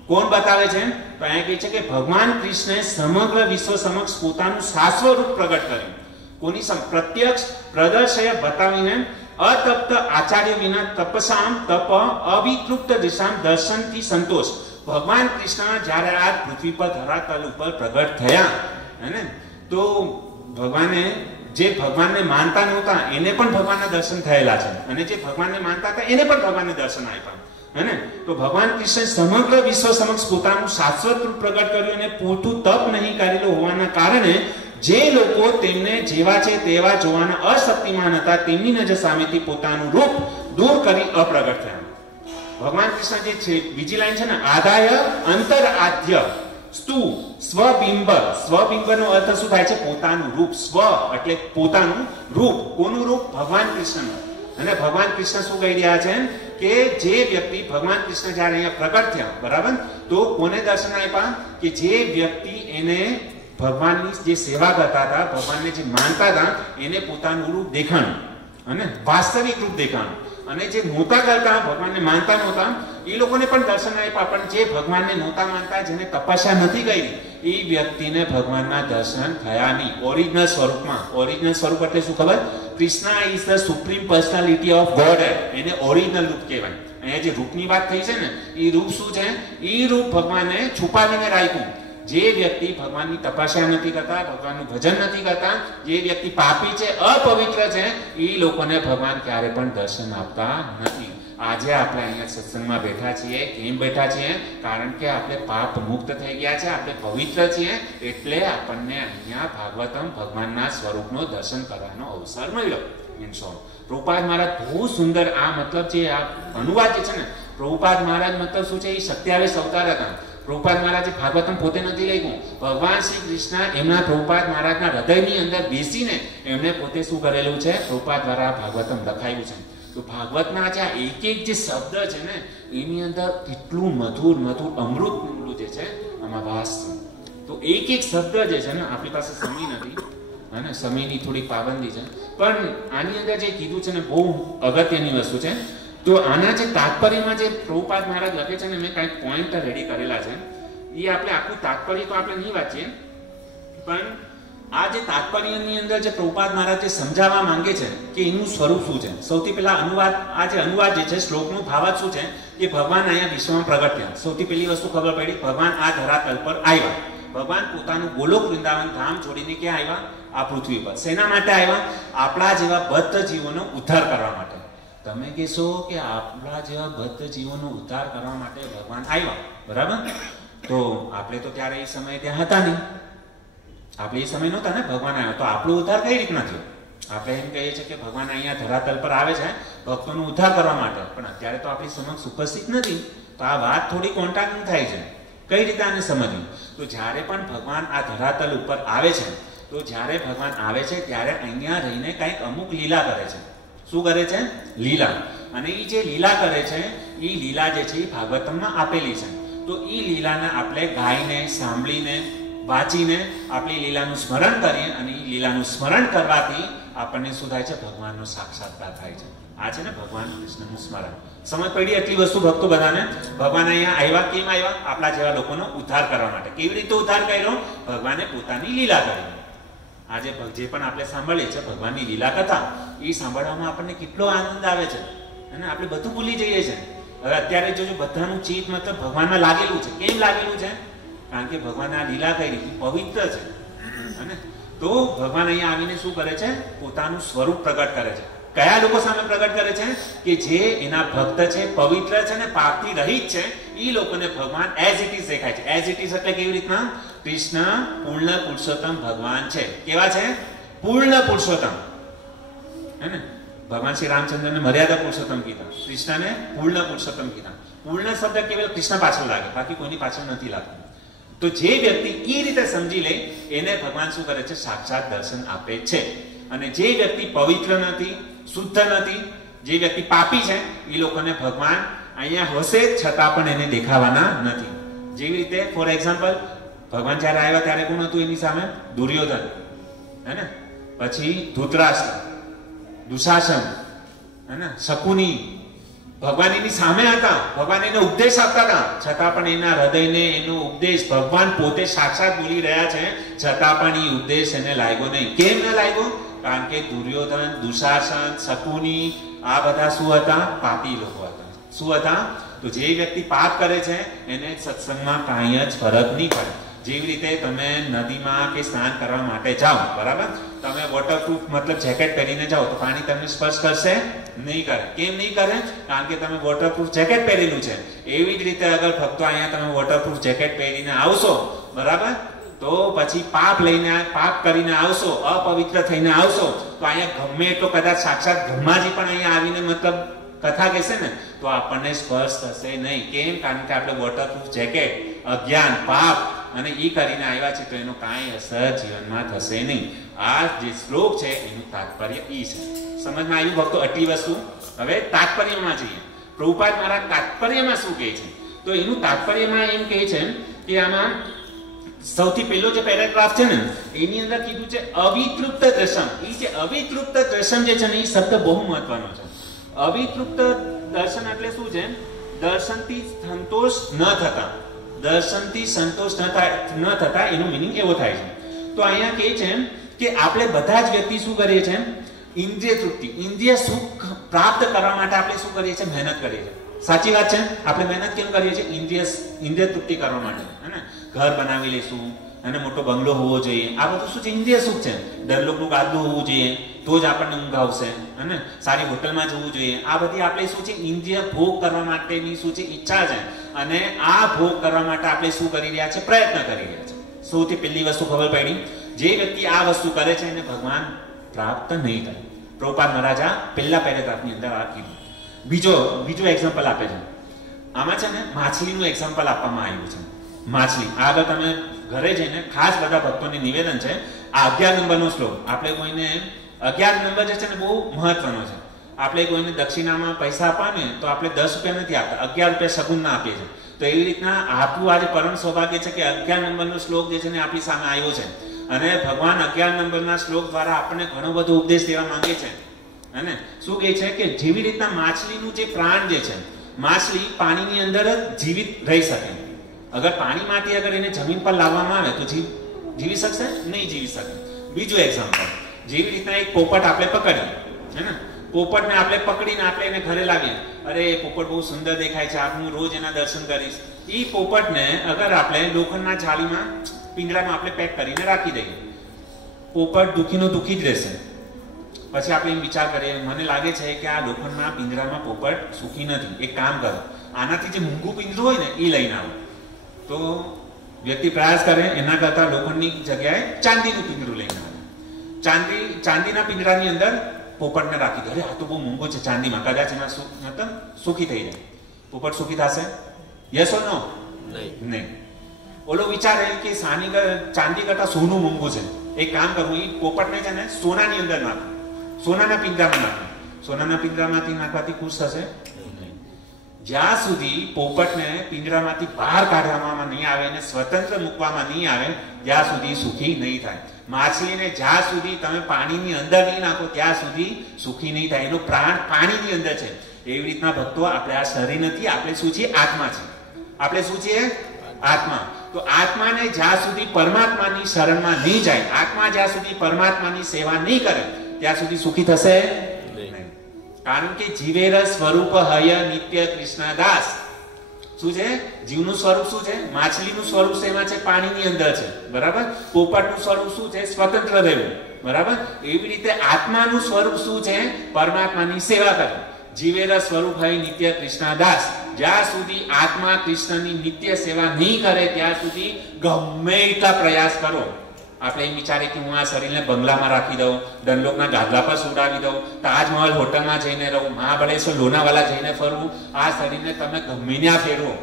કોણ બતાવે છે? તો અહીંયા કહે છે કે ભગવાન કૃષ્ણે સમગ્ર વિશ્વ સમક્ષ પોતાનું શાશ્વત રૂપ પ્રગટ કર્યું. કોની પ્રત્યક્ષ પ્રદર્શય બતાવીને અતપ્ત આચાર્ય વિના તપસામ તપ અવિતૃપ્ત દિશામ દર્શનથી સંતોષ. ભગવાન કૃષ્ણ જ્યારે આ પૃથ્વી પર ધરાતલ ઉપર પ્રગટ થયા, હે, તો ભગવાને જે ભગવાનને માનતા નહોતા એને પણ ભગવાનના દર્શન થયેલા છે, અને જે ભગવાનને માનતા હતા એને પણ ભગવાનને દર્શન આપ્યા, હે ને. તો ભગવાન કૃષ્ણ સમગ્ર વિશ્વ સમક્ષ પોતાનું શાશ્વત રૂપ પ્રગટ કર્યું અને પૂરતું તપ નહીં કરેલું હોવાના કારણે જે લોકો તેમને જેવા છે તેવા જોવાના અશક્તિમાન હતા તેમની નજર સામેથી પોતાનું રૂપ દૂર કરી અપ્રગટ થયા. ભગવાન કૃષ્ણ જે છે, બીજી લાઈન છે ને, આદાય અંતર આદ્ય સ્તુ સ્વબિંબ. સ્વબિંબનો અર્થ શું થાય છે? પોતાનું રૂપ. સ્વ એટલે પોતાનું રૂપ. કોનું રૂપ? ભગવાન કૃષ્ણનું. અને ભગવાન કૃષ્ણ શું કહી રહ્યા છે કે જે વ્યક્તિ, ભગવાન કૃષ્ણ જ્યારે અહીંયા પ્રગટ થયા, બરાબર, તો કોને દર્શન આપ્યા? કે જે વ્યક્તિ એને ભગવાનની જે સેવા કરતા હતા, ભગવાનને જે માનતા હતા, એને પોતાનું રૂપ દેખાણું, અને વાસ્તવિક રૂપ દેખાણું. અને જે નહોતા કરતા, ભગવાનને માનતા નહોતા, એ લોકોને પણ દર્શન આપ્યા. પણ જે ભગવાનને નહોતા માનતા, જેને તપસ્યા નથી કરી, એ વ્યક્તિને ભગવાનના દર્શન થયા નહીં ઓરિજિનલ સ્વરૂપમાં. ઓરિજિનલ સ્વરૂપ એટલે શું ખબર? Krishna is the supreme personality of God. એને ઓરિજિનલ રૂપ કહેવાય. અહીંયા જે રૂપની વાત થઈ છે ને, એ રૂપ શું છે? એ રૂપ ભગવાને છુપાવીને રાખ્યું. જે વ્યક્તિ ભગવાનની તપસ્યા નથી કરતા, ભગવાનનું ભજન નથી કરતા, જે વ્યક્તિ પાપી છે, અપવિત્ર છે, એ લોકોને ભગવાન ક્યારે પણ દર્શન આપતા નથી. આજે આપણે અહીંયા સત્સંગમાં બેઠા છીએ. કેમ બેઠા છીએ? કારણ કે આપણે પાપ મુક્ત થઈ ગયા છે, આપણે પવિત્ર છીએ, એટલે આપણને અહીંયા ભાગવતમ ભગવાનના સ્વરૂપનો દર્શન કરવાનો અવસર મળ્યો. પ્રભુપાદ મહારાજ બહુ સુંદર આ મતલબ જે આ અનુવાદ જે છે ને, પ્રભુપાદ મહારાજ મતલબ શું છે? એ 27 અવતાર હતા. પ્રભુપાદ મહારાજે ભાગવતમ પોતે નથી લખ્યું. ભગવાન શ્રી કૃષ્ણ એમના પ્રભુપાદ મહારાજના હૃદયની અંદર બેસીને એમણે પોતે શું કરેલું છે? પ્રભુપાદ દ્વારા ભાગવતમ લખાયું છે. તો ભાગવતના જે એક એક જે શબ્દ છે ને, એની અંદર કેટલું મધુર મધુર અમૃત જે છે આમાં વાસ છે. તો એક એક શબ્દ જે છે ને, આપણી પાસે સમય નથી, અને સમયની થોડી પાબંદી છે, પણ આની અંદર જે કીધું છે ને, બહુ અગત્યની વસ્તુ છે. તો આના જે તાત્પર્યમાં જે પ્રભુપાદ મહારાજ લખે છે ને, મેં કંઈક પોઈન્ટ રેડી કરેલા છે. એ આપણે આખું તાત્પર્ય તો આપણે નહીં વાંચીએ, પણ આ જે તાત્પર્યની અંદર જે પ્રભુપાદ મહારાજ જે સમજાવવા માંગે છે કે એનું સ્વરૂપ શું છે. સૌથી પહેલા અનુવાદ, આ જે અનુવાદ જે છે શ્લોકનું ભાવાર્થ શું છે કે ભગવાન અહીંયા વિશ્વમાં પ્રગટ થયા. સૌથી પહેલી વસ્તુ ખબર પડી, ભગવાન આ ધરાતલ પર આવ્યા. ભગવાન પોતાનું ગોલોક વૃંદાવન ધામ છોડીને ક્યાં આવ્યા? આ પૃથ્વી પર. શેના માટે આવ્યા? આપણા જેવા બદ્ધ જીવોનો ઉદ્ધાર કરવા માટે. તમે કહેશો કે આપણા જેવા બદ્ધ જીવોનો ઉદ્ધાર કરવા માટે ભગવાન આવ્યા, બરાબર? તો આપણે તો ત્યારે એ સમયે ત્યાં હતા નહીં. આપણે એ સમય નહોતા ને, ભગવાન આવ્યો. તો આપણો ઉદ્ધાર કઈ રીતના થયો? આપણે એમ કહીએ છીએ કે ભગવાન અહીંયા ધરાતલ પર આવે છે ભક્તોનો ઉદ્ધાર કરવા માટે, પણ અત્યારે તો આપણી સમક્ષ ઉપસ્થિત નથી. તો આ વાત થોડી કોન્ટ્રાક્ટ થાય છે. કઈ રીતે આને સમજવું? તો જ્યારે પણ ભગવાન આ ધરાતલ ઉપર આવે છે, તો જ્યારે ભગવાન આવે છે ત્યારે અહીંયા રહીને કંઈક અમુક લીલા કરે છે. શું કરે છે? લીલા. અને એ જે લીલા કરે છે, એ લીલા જે છે એ ભાગવતમમાં આપેલી છે. તો તો એ લીલાને આપણે ગાઈને, સાંભળીને, વાંચીને આપણી લીલાનું સ્મરણ કરીએ અને એ લીલાનું સ્મરણ કરવાથી આપણને શું થાય છે? ભગવાનનો સાક્ષાત્કાર થાય છે. આ છે ને ભગવાન કૃષ્ણનું સ્મરણ. સમજ પડી એટલી વસ્તુ ભક્તો બધાને? ભગવાન અહીંયા આવ્યા, કેમ આવ્યા? આપણા જેવા લોકોનો ઉદ્ધાર કરવા માટે. કેવી રીતે ઉદ્ધાર કર્યો? ભગવાને પોતાની લીલા કરી. આજે જે પણ આપણે સાંભળીએ છીએ ભગવાનની લીલા કથા, એ સાંભળવામાં આપણને કેટલો આનંદ આવે છે અને આપણે બધું ભૂલી જઈએ છીએ. હવે અત્યારે જોજો બધાનું ચિત્ત મતલબ ભગવાનમાં લાગેલું છે. કેમ લાગેલું છે? કારણ કે ભગવાન આ લીલા કરી પવિત્ર છે. અને તો ભગવાન અહીંયા આવીને શું કરે છે? પોતાનું સ્વરૂપ પ્રગટ કરે છે. કયા લોકો સામે પ્રગટ કરે છે? કે જે એના ભક્ત છે, પવિત્ર છે ને પાપથી રહિત છે, એ લોકોને ભગવાન એઝ ઇટ ઇઝ દેખાય છે. એઝ ઇટ ઇઝ એટલે કેવી રીતના? કૃષ્ણ પૂર્ણ પુરુષોત્તમ ભગવાન છે. કેવા છે? પૂર્ણ પુરુષોત્તમ. હે ને? ભગવાન શ્રી રામચંદ્રને મર્યાદા પુરુષોત્તમ કીધા, કૃષ્ણને પૂર્ણ પુરુષોત્તમ કીધા. પૂર્ણ શબ્દ કેવલ કૃષ્ણ પાછળ લાગે, બાકી કોઈની પાછળ નથી લાગતો. તો જે વ્યક્તિ એ રીતે સમજી લે એને ભગવાન શું કરે છે? સાક્ષાત દર્શન આપે છે. અને જે વ્યક્તિ પવિત્ર નથી, શુદ્ધ નથી, જે વ્યક્તિ પાપી છે, એ લોકોને ભગવાન અહીંયા હશે છતાં પણ એને દેખાવાના નથી. જેવી રીતે ફોર એક્ઝામ્પલ ભગવાન જ્યારે આવ્યા ત્યારે કોણ હતું એની સામે? દુર્યોધન, હે ને? પછી ધૃતરાષ્ટ્ર, દુશાસન, હે ને? શકુની. ભગવાન એની સામે હતા, ભગવાન એને ઉપદેશ આપતા હતા, છતાં પણ એના હૃદયને એનો ઉપદેશ ભગવાન પોતે સાક્ષાત બોલી રહ્યા છે, છતાં પણ એ ઉપદેશ એને લાગ્યો નહીં. કેમ ન લાગ્યો? કારણ કે દુર્યોધન, દુશાસન, શકુની આ બધા શું હતા? પાપી લોકો હતા. શું હતા? તો જે વ્યક્તિ પાપ કરે છે એને સત્સંગમાં કાંઈ જ ફરક નહીં પડે. જેવી રીતે તમે નદીમાં કે સ્નાન કરવા માટે જાઓ, બરાબર? તમે વોટરપ્રૂફ મતલબ જેકેટ પહેરીને જાઓ તો પાણી તમને સ્પર્શ કરશે નહીં કરે. કેમ નહીં કરે? કારણ કે તમે વોટરપ્રૂફ જેકેટ પહેરેલું છે. એવી જ રીતે અગર ભક્તો અહીંયા તમે વોટરપ્રૂફ જેકેટ પહેરીને આવશો, બરાબર, તો પછી પાપ કરીને આવશો, અપવિત્ર થઈને આવશો, તો અહીંયા ગમે એટલો કદાચ સાક્ષાત બ્રહ્માજી પણ અહીંયા આવીને મતલબ કથા કહેશે ને તો આપણને સ્પર્શ થશે નહીં. કેમ? કારણ કે આપણે વોટરપ્રૂફ જેકેટ, અજ્ઞાન, પાપ અને ઈ કરીને આવ્યા છે, તો એનો કાંઈ અસર જીવનમાં થશે નહીં. આ જે શ્લોક છે એનું તાત્પર્ય ઈ છે. સમજમાં આવ્યું ભક્તો? આટલી વસ્તુ. હવે તાત્પર્યમાં જઈએ. પ્રભુપાદ મહારાજ તાત્પર્યમાં શું કહે છે? તો એનું તાત્પર્યમાં એમ કહે છે કે આમાં સૌથી પહેલો જે પેરેગ્રાફ છે ને એની અંદર કીધું છે અવિતૃપ્ત દર્શન. એ જે અવિતૃપ્ત દર્શન જે છે ને એ શબ્દ બહુ મહત્વનો છે. અવિતૃપ્ત દર્શન એટલે શું છે? દર્શનથી સંતોષ ન થતા. દર્શનથી સંતોષ ન થતા એનો મિનિંગ એવો થાય છે. તો અહીંયા કહે છે કે આપણે બધા જ વ્યક્તિ શું કરીએ છીએ? ઇન્દ્રિય તૃપ્તિ, ઇન્દ્રિય સુખ પ્રાપ્ત કરવા માટે આપણે શું કરીએ છીએ? મહેનત કરીએ છીએ. સાચી વાત છે? આપણે મહેનત કેમ કરીએ છીએ? ઇન્દ્રિય તૃપ્તિ કરવા માટે. હે ને? ઘર બનાવી લેશું અને મોટો બંગલો હોવો જોઈએ. આ બધું શું છે? ઇન્દ્રિય સુખ છે. દરલોકનું ગાદલું હોવું જોઈએ તો જ આપણને ઊંઘ આવશે, અને સારી હોટલમાં જવું જોઈએ. આ બધી આપણે શું છે? ઇન્દ્રિય ભોગ કરવા માટેની શું છે? ઈચ્છા છે. અને આ ભોગ કરવા માટે આપણે શું કરી રહ્યા છે? પ્રયત્ન કરી રહ્યા છે. સૌથી પહેલી વસ્તુ ખબર પડી, જે વ્યક્તિ આ વસ્તુ કરે છે એને ભગવાન પ્રાપ્ત નહીં થાય. પ્રભુપાદ મહારાજ પહેલા પેરેગ્રાફની અંદર આ કીધું. બીજો એક્ઝામ્પલ આપે છે. આમાં છે ને માછલીનું એક્ઝામ્પલ આપવામાં આવ્યું છે. માછલી આગળ તમે ઘરે જઈને ખાસ બધા ભક્તોને નિવેદન છે, આ 11 નંબરનો શ્લોક આપણે કોઈને 11 નંબર જે છે ને બહુ મહત્વનો છે. આપણે કોઈને દક્ષિણામાં પૈસા આપવાને તો આપણે 10 રૂપિયા નથી આપતા, 11 રૂપિયા સગુણના આપીએ છીએ. તો એવી રીતના આપણું આજે પરમ સૌભાગ્ય છે કે 11 નંબરનો શ્લોક જે છે ને આપણી સામે આવ્યો છે. અને ભગવાન 11 નંબરના શ્લોક દ્વારા આપણને ઘણો બધો ઉપદેશ દેવા માંગે છે. અને શું કહે છે કે જેવી રીતના માછલીનું જે પ્રાણ જે છે, માછલી પાણીની અંદર જ જીવિત રહી શકે. અગર પાણીમાંથી અગર એને જમીન પર લાવવામાં આવે તો જીવી શકશે? નહીં જીવી શકે. બીજું એક્ઝામ્પલ, જેવી રીતના એક પોપટ આપણે પકડીએ, હે ને? પોપટને આપણે પકડીને આપણે એને ઘરે લાવીએ. અરે એ પોપટ બહુ સુંદર દેખાય છે, હું રોજ એના દર્શન કરીશ. એ પોપટને અગર આપણે લોખંડના જાળીમાં પિંજરામાં આપણે પેક કરીને રાખી દઈએ, પોપટ દુખી જ રહેશે. પછી આપણે એમ વિચાર કરીએ, મને લાગે છે કે આ લોખંડના પિંજરામાં પોપટ સુખી નથી. એક કામ કરો, આનાથી જે મૂંગું પિંજરું હોય ને એ લઈને આવો. તો વ્યક્તિ પ્રયાસ કરે, એના કરતા લોખંડની જગ્યાએ ચાંદીનું પિંજરું લઈને આવે. ચાંદીના પિંજરાની અંદર પોપટને રાખી દે. અરે આ તો બહુ મોંઘો છે ચાંદીમાં, કદાચ એમાં મતલબ સુખી થઈ જાય. પોપટ સુખી થશે? યસ ઓર નો? નહીં. ઓલો વિચારે કે ચાંદી કરતા સોનું મોંઘું છે, એક કામ કરવું, એ પોપટને છે ને સોનાની અંદર નાખવું, સોનાના પિંજરામાં નાખવું. સોનાના પિંજરામાંથી નાખવાથી ખુશ થશે? નહીં. જ્યાં સુધી પોપટને પિંજરામાંથી બહાર કાઢવામાં નહીં આવે અને સ્વતંત્ર મૂકવામાં નહીં આવે ત્યાં સુધી સુખી નહીં થાય. માછલીને જ્યાં સુધી તમે પાણીની અંદર નહીં નાખો ત્યાં સુધી સુખી નહીં થાય. એનો પ્રાણ પાણીની અંદર છે. એવી રીતના ભક્તો આપણે આ શરીર નથી, આપણે શું છીએ? આત્મા છે. આપણે શું છીએ? આત્મા. તો આત્માને જ્યાં સુધી પરમાત્માની શરણમાં નહીં જાય, આત્મા જ્યાં સુધી પરમાત્માની સેવા નહીં કરે ત્યાં સુધી સુખી થશે નહીં. કારણ કે જીવેર સ્વરૂપ હય નિત્ય કૃષ્ણદાસ. શું છે? જીવનું સ્વરૂપ શું છે? માછલીનું સ્વરૂપ શેમાં છે? પાણીની અંદર છે. બરાબર. પોપટનું સ્વરૂપ શું છે? સ્વતંત્ર રહેવું. બરાબર. એવી રીતે આત્માનું સ્વરૂપ શું છે? પરમાત્માની સેવા કરવી. જીવેર સ્વરૂપ હય નિત્ય કૃષ્ણદાસ. જ્યાં સુધી આત્મા કૃષ્ણની નિત્ય સેવા નહીં કરે ત્યાં સુધી ગમે એટલા પ્રયાસ કરો. આપણે એમ વિચારીએ કે હું આ શરીરને બંગલામાં રાખી દઉં, ડનલોકના ગાદલા પર સુડાવી દઉં, તાજમહલ હોટલમાં જઈને રહું, મહાબળેશ્વર લોનાવાલા જઈને ફરવું, આ શરીરને તમે ગમે ત્યાં ફેરવો,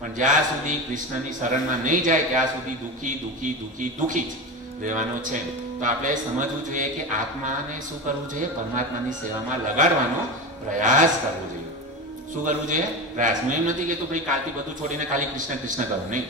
પણ જ્યાં સુધી કૃષ્ણની શરણમાં નહીં જાય ત્યાં સુધી દુઃખી દુઃખી દુઃખી દુઃખી જ રહેવાનો છે. તો આપણે સમજવું જોઈએ કે આત્માને શું કરવું જોઈએ? પરમાત્માની સેવામાં લગાડવાનો પ્રયાસ કરવો જોઈએ. શું કરવું જોઈએ? પ્રયાસ. હું એમ નથી કહેતો ભાઈ કાલથી બધું છોડીને ખાલી કૃષ્ણ કૃષ્ણ કરો, નહીં.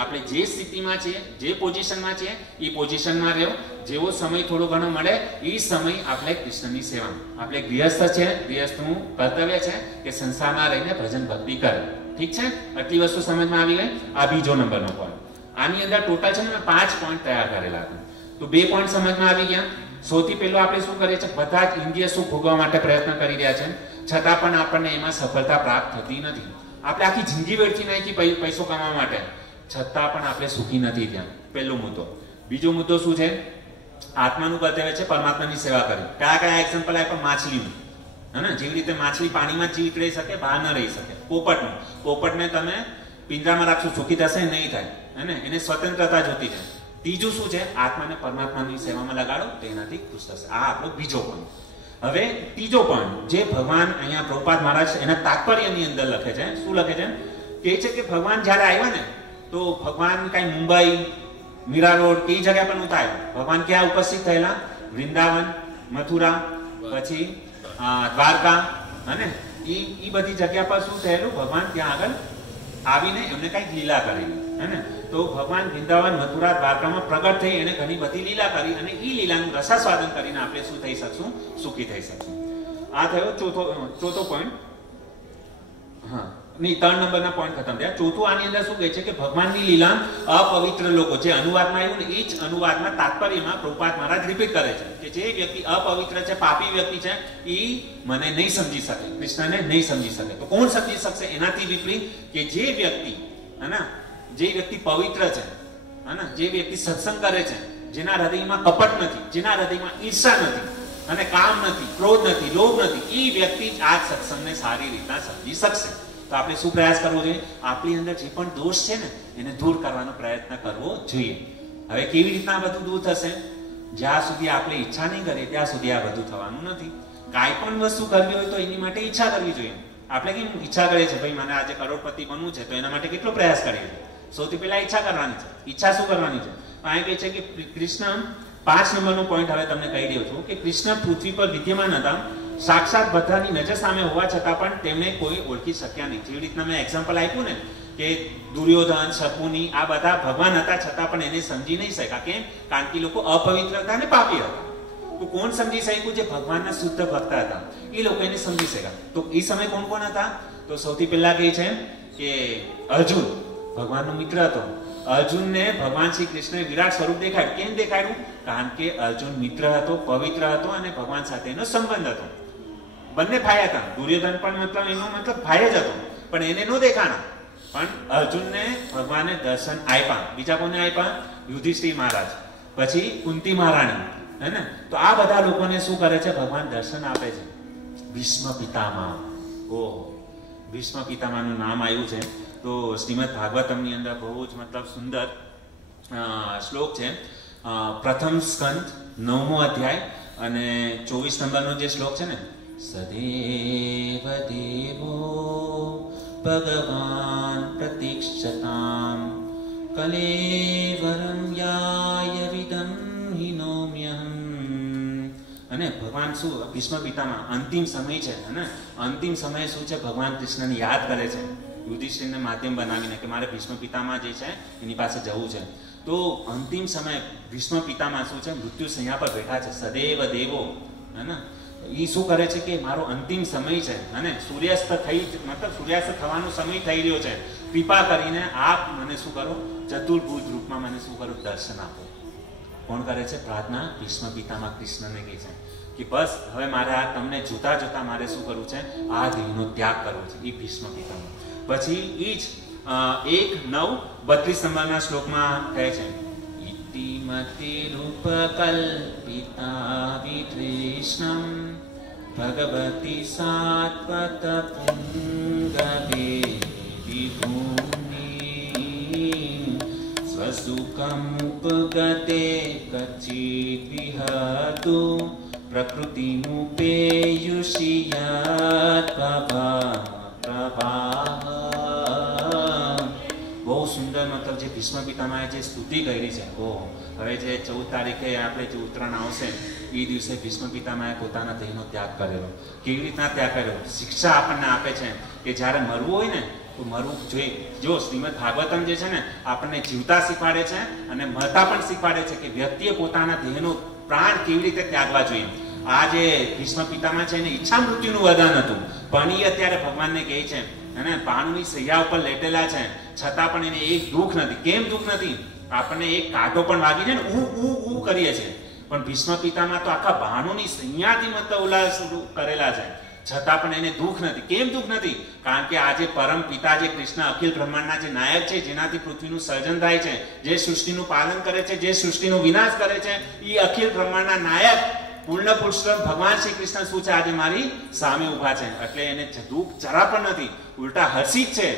આપણે જે સ્થિતિમાં છીએ, જે પોઝિશનમાં છીએ એ પોઝિશનમાં રહ્યો. જેવો સમય થોડો ઘણો મળે એ સમય આપણે કૃષ્ણની સેવા. આપણે ગૃહસ્થ છે, ગૃહસ્થનું કર્તવ્ય છે કે સંસારમાં રહીને ભજન ભક્તિ કરે. ઠીક છે? આટલી વસ્તુ સમજમાં આવી ગઈ. આ બીજો નંબરનો પોઈન્ટ. આની અંદર ટોટલ છે ને મેં 5 પોઈન્ટ તૈયાર કરેલા હતા. તો 2 પોઈન્ટ સમજમાં આવી ગયા. સૌથી પહેલો આપણે શું કરીએ છીએ? બધા જ ઇન્દ્રિય સુખ ભોગવવા માટે પ્રયત્ન કરી રહ્યા છે, છતાં પણ આપણને એમાં સફળતા પ્રાપ્ત થતી નથી. આપણે આખી જિંદગી વેડફી નાખી પૈસો કમાવા માટે, છતાં પણ આપણે સુખી નથી ત્યાં. પહેલો મુદ્દો. બીજો મુદ્દો શું છે? આત્માનું કર્તવ્ય છે પરમાત્માની સેવા કરવી. કયા કયા એક્ઝામ્પલ આપ્યા? માછલીનું, હે ને? જેવી રીતે માછલી પાણીમાં જીવિત રહી શકે, બહાર ન રહી શકે. પોપટનું, પોપટને તમે પિંજરામાં રાખશો, સુખી થશે નહીં થાય, હે ને? એને સ્વતંત્રતા જોતી છે. ત્રીજું શું છે? આત્માને પરમાત્માની સેવામાં લગાડો તો એનાથી ખુશ થશે. આ આપણો બીજો પોઈન્ટ. હવે ત્રીજો પોઈન્ટ જે ભગવાન અહીંયા પ્રભુપાદ મહારાજ એના તાત્પર્યની અંદર લખે છે, શું લખે છે? કહે છે કે ભગવાન જ્યારે આવ્યા ને તો ભગવાન કઈ મુંબઈ, મીરા રોડ એ જગ્યા પર નહોતા આવ્યા. ભગવાન ક્યાં ઉપસ્થિત થયેલા? વૃંદાવન, મથુરા, પછી દ્વારકા, અને એ બધી જગ્યા પર શું થયેલું? ભગવાન ત્યાં આગળ આવીને એમને કઈક લીલા કરેલી, હે ને? તો ભગવાન વૃંદાવન, મથુરા, દ્વારકામાં પ્રગટ થઈ એને ઘણી બધી લીલા કરી, અને એ લીલાનું રસાસ્વાદન કરીને આપણે શું થઈ શકશું? સુખી થઈ શકશું. આ થયો ચોથો પોઈન્ટ. હા, નહીં, 3 નંબરના પોઈન્ટ ખતમ થયા. ચોથું આની અંદર શું કહે છે કે ભગવાનની લીલા અપવિત્ર લોકો, જે અનુવાદમાં આવ્યું ને એ જ અનુવાદમાં તાત્પર્યમાં પ્રભુપાદ મહારાજ રિપીટ કરે છે કે જે વ્યક્તિ અપવિત્ર છે, પાપી વ્યક્તિ છે, એ મને નહીં સમજી શકે, કૃષ્ણને નહીં સમજી શકે. તો કોણ સમજી શકશે? એનાથી વિપરીત કે જે વ્યક્તિ, હે ને, જે વ્યક્તિ પવિત્ર છે, હે ને, જે વ્યક્તિ સત્સંગ કરે છે, જેના હૃદયમાં કપટ નથી, જેના હૃદયમાં ઈર્ષા નથી, અને કામ નથી, ક્રોધ નથી, લોભ નથી, એ વ્યક્તિ જ આ સત્સંગને સારી રીતના સમજી શકશે. તો આપણે શું પ્રયાસ કરવો જોઈએ? આપણી અંદર જે પણ દોષ છે ને એને દૂર કરવાનો પ્રયત્ન કરવો જોઈએ. હવે કેવી રીતના બધું દૂર થશે? જ્યાં સુધી આપણે ઈચ્છા નહીં કરીએ ત્યાં સુધી આ બધું થવાનું નથી. કાંઈ પણ વસ્તુ કરવી હોય તો એની માટે ઈચ્છા કરવી જોઈએ. આપણે કેમ ઈચ્છા કરીએ છીએ? ભાઈ મને આજે કરોડપતિ બનવું છે, તો એના માટે કેટલો પ્રયાસ કરીએ છીએ? સૌથી પહેલા ઈચ્છા કરવાની છે. ઈચ્છા શું કરવાની છે? અહીં કહે છે કે કૃષ્ણ, 5 નંબરનો પોઈન્ટ હવે તમને કહી દઉં છું કે કૃષ્ણ પૃથ્વી પર વિદ્યમાન હતા, સાક્ષાત બધાની નજર સામે હોવા છતાં પણ તેમને કોઈ ઓળખી શક્યા નહીં. જેવી રીતના મેં એક્ઝામ્પલ આપ્યું ને કે દુર્યોધન, શકુની, આ બધા ભગવાન હતા છતાં પણ એને સમજી નહીં શક્યા. કેમ? કારણ કે લોકો અપવિત્ર હતા અને પાપી હતા. તો કોણ સમજી શક્યું? જે ભગવાનના શુદ્ધ ભક્ત હતા એ લોકો એને સમજી શક્યા. તો એ સમય કોણ કોણ હતા? તો સૌથી પહેલા કહે છે કે અર્જુન ભગવાનનો મિત્ર હતો. અર્જુનને ભગવાન શ્રી કૃષ્ણએ વિરાટ સ્વરૂપ દેખાડ્યું. કેમ દેખાડ્યું? કારણ કે અર્જુન મિત્ર હતો, પવિત્ર હતો અને ભગવાન સાથે એનો સંબંધ હતો. બંને ભાઈ હતા. દુર્યોધન પણ મતલબ એનો મતલબ ભાઈ જ હતો, પણ એને નો દેખાણા. પણ અર્જુનને ભગવાને દર્શન આપ્યા. બીજા કોને આપ્યા? યુધિષ્ઠિર મહારાજ, પછી કુંતી મહારાણી, હે ને? તો આ બધા લોકોને શું કરે છે? ભગવાન દર્શન આપે છે. ભીષ્મ પિતામહ, ભીષ્મ પિતામહનું નામ આવ્યું છે. તો શ્રીમદ ભાગવતમની અંદર બહુ જ મતલબ સુંદર શ્લોક છે. પ્રથમ સ્કંદ 9મો અધ્યાય અને 24 નંબરનો જે શ્લોક છે ને, સદેવ દેવો ભગવાન પ્રતિક્ષતામ કલેવરમ યાય વિદમ હિનોમ્યહમ. અને ભગવાન શું ભીષ્મ પિતામાં અંતિમ સમય છે ને, અંતિમ સમય શું છે, ભગવાન કૃષ્ણને યાદ કરે છે યુધિષ્ઠિરને માધ્યમ બનાવીને કે મારે ભીષ્મ પિતામાં જે છે એની પાસે જવું છે. તો અંતિમ સમય ભીષ્મ પિતામાં શું છે, મૃત્યુ શૈયા પર બેઠા છે, સદૈવ દેવો હે ને. એ શું કરે છે કે મારો અંતિમ સમય છે અને સૂર્યાસ્ત થવાનો સમય થઈ રહ્યો છે, કૃપા કરીને આપ મને શું કરો, ચતુર્ભુજ રૂપમાં મને શું કરો, દર્શન આપો. કોણ કરે છે પ્રાર્થના? ભીષ્મ પિતામાં કૃષ્ણને કહે છે કે બસ હવે મારે આ તમને જોતા જોતા મારે શું કરવું છે, આ દેહનો ત્યાગ કરવો છે. એ ભીષ્મ પિતામાં. પછી એ જ 1:9-32 નંબરના શ્લોકમાં કહે છે, ઇતિમતિ રૂપકલ્પિતા વિકૃષ્ણમ ભગવતી સાત્વત પુંગવે વિભૂમિ સ્વસુખમુપગતે કચિત વિહતુ પ્રકૃતિમુપેયુષિયત પ્રભા. બહુ સુંદર મતલબ જે ભીષ્મ પિતામહે જે સ્તુતિ કરી છે. ઓહો, હવે જે 14 તારીખે આપણે જે ઉત્તરાયણ આવશે એ દિવસે ભીષ્મ પિતામહે પોતાના દેહનો ત્યાગ કરેલો. કેવી રીતના ત્યાગ કર્યો? શિક્ષા આપણને આપે છે કે જ્યારે મરવું હોય ને તો મરવું જોઈએ. જો શ્રીમદ ભાગવતમ જે છે ને આપણને જીવતા શીખવાડે છે અને મરતા પણ શીખવાડે છે કે વ્યક્તિએ પોતાના દેહનો પ્રાણ કેવી રીતે ત્યાગવા જોઈએ. આ જે ભીષ્મ પિતામહ છે એને ઈચ્છા મૃત્યુનું વરદાન હતું, પણ એ અત્યારે ભગવાનને કહે છે અને પાણુની સૈયા ઉપર લેટેલા છે, છતાં પણ એને એક દુઃખ નથી. કેમ દુઃખ નથી? આપણને એક કાંટો પણ વાગી છે ને ઉ કરીએ છે, પણ ભીષ્મ પિતામહ તો આખા ભાનુની સૈયાથી મતલબ ઉલ્લાસ કરેલા છે, છતાં પણ એને દુઃખ નથી. કેમ દુઃખ નથી? કારણ કે આજે પરમ પિતા જે કૃષ્ણ અખિલ બ્રહ્માંડના જે નાયક છે, જેનાથી પૃથ્વીનું સર્જન થાય છે, જે સૃષ્ટિનું પાલન કરે છે, જે સૃષ્ટિનો વિનાશ કરે છે, એ અખિલ બ્રહ્માંડના નાયક પૂર્ણ પુરુષોત્તમ ભગવાન શ્રી કૃષ્ણ શું છે, આજે મારી સામે ઉભા છે. એટલે એને દુઃખ જરા પણ નથી, ઉલટા હર્ષિત છે